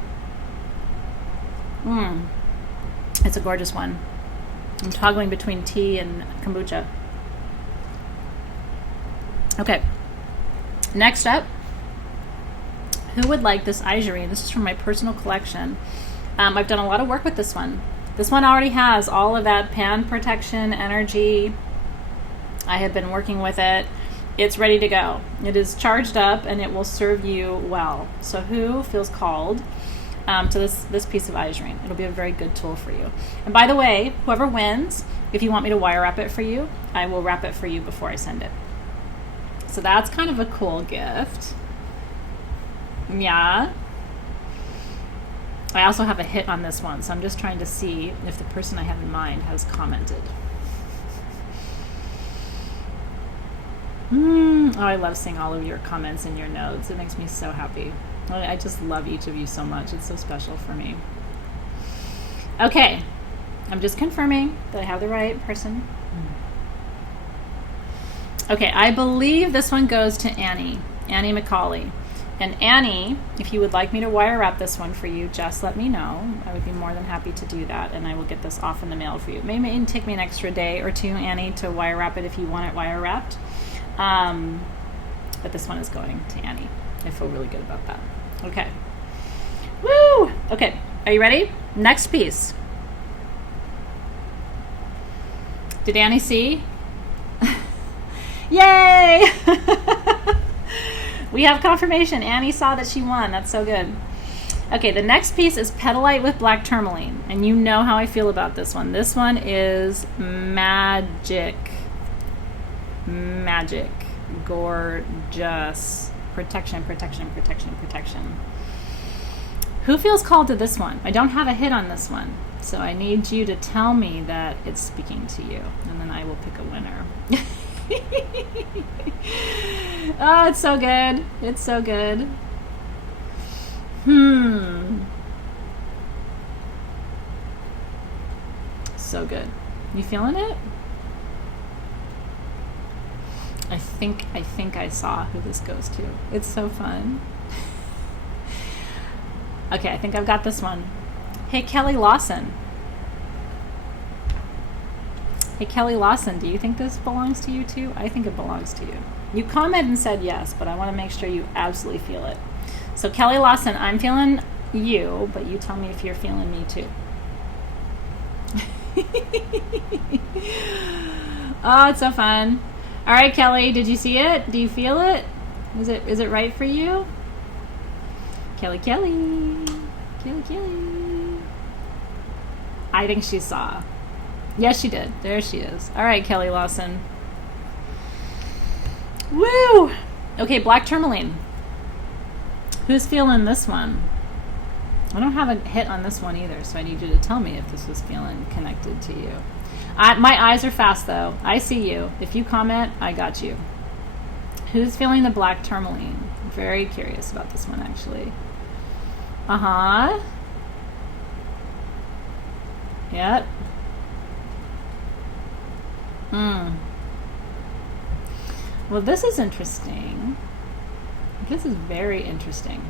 It's a gorgeous one. I'm toggling between tea and kombucha. Okay. Next up, who would like this Ivory? This is from my personal collection. I've done a lot of work with this one. This one already has all of that pan protection energy. I have been working with it. It's ready to go. It is charged up and it will serve you well. So who feels called to this piece of Ivory? It'll be a very good tool for you. And by the way, whoever wins, if you want me to wire wrap it for you, I will wrap it for you before I send it. So that's kind of a cool gift. Yeah. I also have a hit on this one, so I'm just trying to see if the person I have in mind has commented. Oh, I love seeing all of your comments and your notes. It makes me so happy. I just love each of you so much. It's so special for me. Okay, I'm just confirming that I have the right person. Okay, I believe this one goes to Annie McCauley. And Annie, if you would like me to wire wrap this one for you, just let me know. I would be more than happy to do that, and I will get this off in the mail for you. Maybe it'll take me an extra day or two, Annie, to wire wrap it if you want it wire wrapped. But this one is going to Annie. I feel really good about that. Okay. Woo! Okay, are you ready? Next piece. Did Annie see? Yay! We have confirmation. Annie saw that she won. That's so good. Okay, the next piece is Petalite with black tourmaline. And you know how I feel about this one. This one is magic. Magic. Gorgeous. Protection, protection, protection, protection. Who feels called to this one? I don't have a hit on this one. So I need you to tell me that it's speaking to you. And then I will pick a winner. Oh, it's so good. It's so good. So good. You feeling it? I think I saw who this goes to. It's so fun. Okay, I think I've got this one. Hey, Kelly Lawson. Hey, Kelly Lawson, do you think this belongs to you too? I think it belongs to you. You commented and said yes, but I want to make sure you absolutely feel it. So, Kelly Lawson, I'm feeling you, but you tell me if you're feeling me too. Oh, it's so fun. All right, Kelly, did you see it? Do you feel it? Is it right for you? Kelly. I think she saw. Yes, she did. There she is. All right, Kelly Lawson. Woo! Okay, black tourmaline. Who's feeling this one? I don't have a hit on this one either, so I need you to tell me if this was feeling connected to you. My eyes are fast, though. I see you. If you comment, I got you. Who's feeling the black tourmaline? I'm very curious about this one, actually. Uh-huh. Yep. Well, this is interesting. This is very interesting.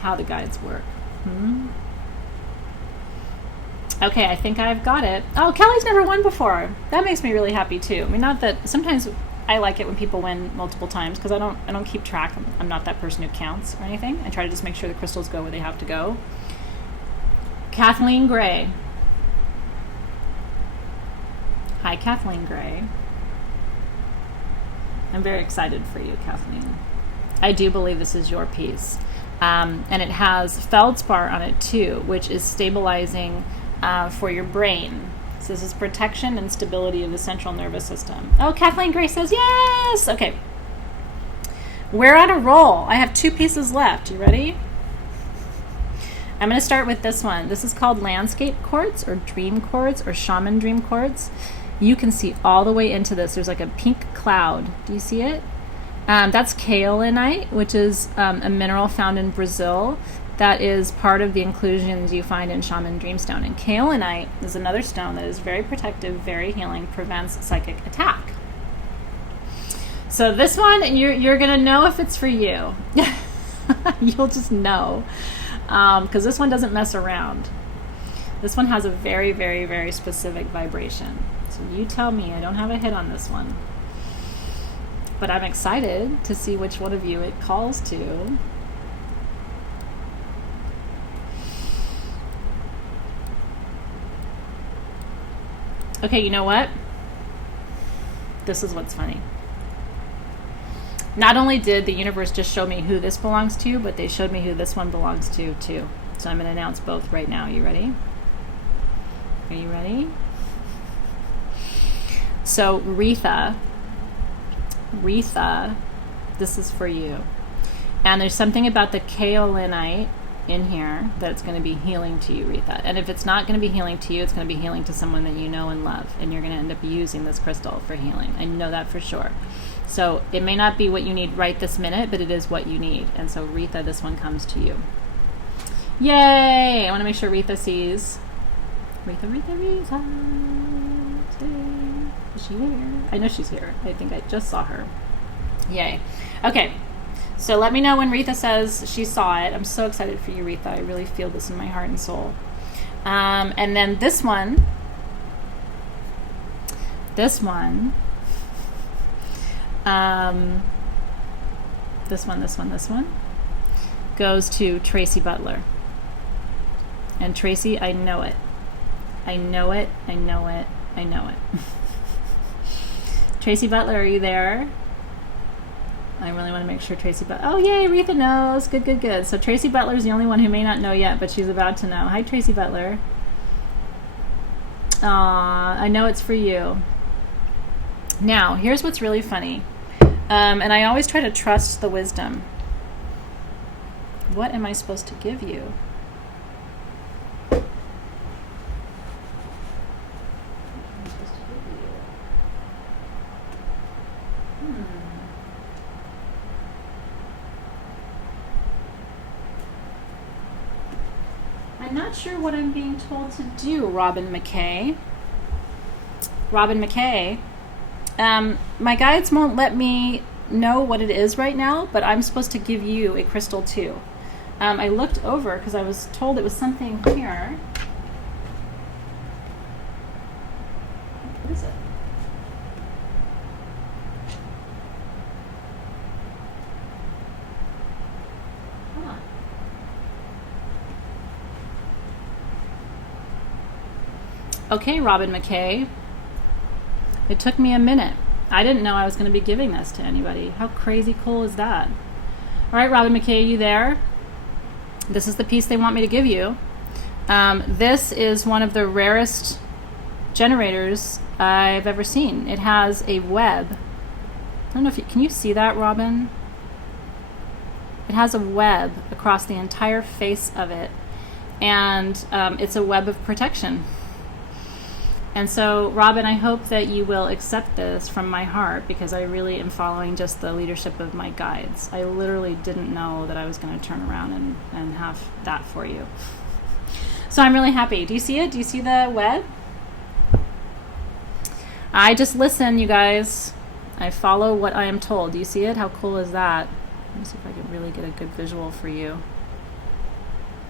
How the guides work. Okay, I think I've got it. Oh, Kelly's never won before. That makes me really happy too. I mean, not that sometimes I like it when people win multiple times because I don't keep track. I'm not that person who counts or anything. I try to just make sure the crystals go where they have to go. Kathleen Gray. Hi, Kathleen Gray. I'm very excited for you, Kathleen. I do believe this is your piece. And it has feldspar on it too, which is stabilizing for your brain. So this is protection and stability of the central nervous system. Oh, Kathleen Gray says yes! Okay. We're on a roll. I have 2 pieces left. You ready? I'm going to start with this one. This is called landscape quartz or dream quartz or shaman dream quartz. You can see all the way into this. There's like a pink cloud. Do you see it? That's kaolinite, which is a mineral found in Brazil that is part of the inclusions you find in shaman dreamstone. And kaolinite is another stone that is very protective, very healing, prevents psychic attack. So this one, you're going to know if it's for you. You'll just know. Because this one doesn't mess around. This one has a very, very, very specific vibration. So you tell me. I don't have a hit on this one. But I'm excited to see which one of you it calls to. Okay, you know what? This is what's funny. Not only did the universe just show me who this belongs to, but they showed me who this one belongs to too. So I'm going to announce both right now. You ready? Are you ready? So Retha, this is for you. And there's something about the kaolinite in here that's going to be healing to you, Retha. And if it's not going to be healing to you, it's going to be healing to someone that you know and love. And you're going to end up using this crystal for healing. I know that for sure. So it may not be what you need right this minute, but it is what you need. And so Retha, this one comes to you. Yay! I want to make sure Retha sees. Retha. Is she here? I know she's here. I think I just saw her. Yay. Okay. So let me know when Retha says she saw it. I'm so excited for you, Retha. I really feel this in my heart and soul. And then this one goes to Tracy Butler. And Tracy, I know it. I know it. Tracy Butler, are you there? I really want to make sure Tracy Butler. Oh, yay, Retha knows. Good. So Tracy Butler is the only one who may not know yet, but she's about to know. Hi, Tracy Butler. I know it's for you. Now, here's what's really funny. And I always try to trust the wisdom. What am I supposed to give you? I'm not sure what I'm being told to do, Robin McKay. My guides won't let me know what it is right now, but I'm supposed to give you a crystal too. I looked over because I was told it was something here. What is it? Huh. Okay, Robin McKay. It took me a minute. I didn't know I was going to be giving this to anybody. How crazy cool is that? All right, Robin McKay, are you there? This is the piece they want me to give you. This is one of the rarest generators I've ever seen. It has a web. I don't know if you can you see that, Robin? It has a web across the entire face of it, and it's a web of protection. And so, Robin, I hope that you will accept this from my heart, because I really am following just the leadership of my guides. I literally didn't know that I was going to turn around and have that for you. So I'm really happy. Do you see it? Do you see the web? I just listen, you guys. I follow what I am told. Do you see it? How cool is that? Let me see if I can really get a good visual for you.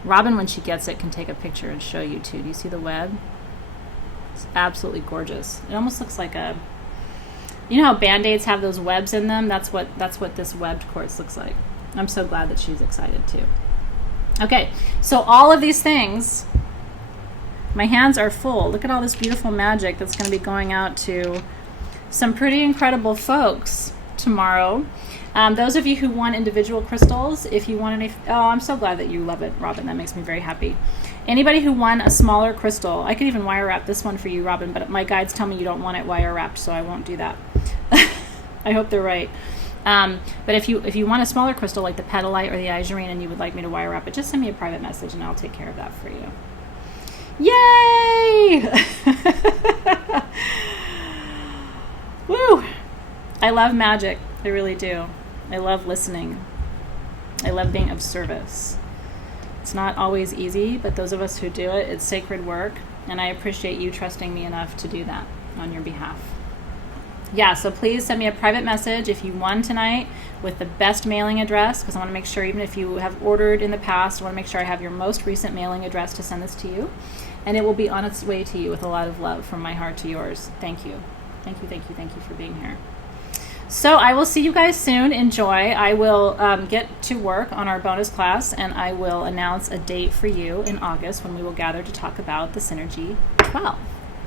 Robin, when she gets it, can take a picture and show you too. Do you see the web? It's absolutely gorgeous. It almost looks like a, you know how Band-Aids have those webs in them? That's what this webbed quartz looks like. I'm so glad that she's excited too. Okay, so all of these things, my hands are full. Look at all this beautiful magic that's going to be going out to some pretty incredible folks tomorrow. Those of you who want individual crystals, if you want any, oh, I'm so glad that you love it, Robin. That makes me very happy. Anybody who won a smaller crystal, I could even wire wrap this one for you, Robin, but my guides tell me you don't want it wire wrapped, so I won't do that. I hope they're right. But if you want a smaller crystal like the petalite or the azurine and you would like me to wire wrap it, just send me a private message and I'll take care of that for you. Yay! Woo! I love magic. I really do. I love listening. I love being of service. It's not always easy, but those of us who do it, it's sacred work, and I appreciate you trusting me enough to do that on your behalf. Yeah, so please send me a private message if you won tonight with the best mailing address, because I want to make sure, even if you have ordered in the past, I want to make sure I have your most recent mailing address to send this to you, and it will be on its way to you with a lot of love from my heart to yours. Thank you. Thank you, thank you, thank you for being here. So I will see you guys soon. Enjoy. I will get to work on our bonus class, and I will announce a date for you in August when we will gather to talk about the Synergy 12.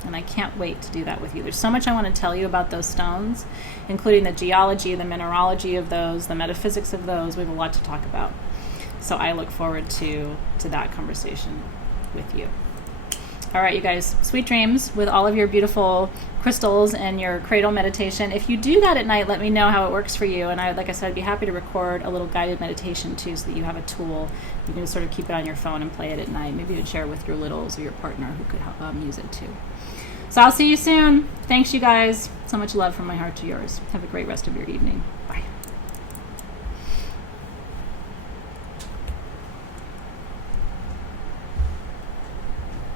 And I can't wait to do that with you. There's so much I want to tell you about those stones, including the geology, the mineralogy of those, the metaphysics of those. We have a lot to talk about. So I look forward to that conversation with you. All right, you guys, sweet dreams with all of your beautiful crystals and your cradle meditation. If you do that at night, let me know how it works for you. And like I said, I'd be happy to record a little guided meditation too, so that you have a tool. You can just sort of keep it on your phone and play it at night. Maybe you can share it with your littles or your partner who could help use it too. So I'll see you soon. Thanks, you guys. So much love from my heart to yours. Have a great rest of your evening.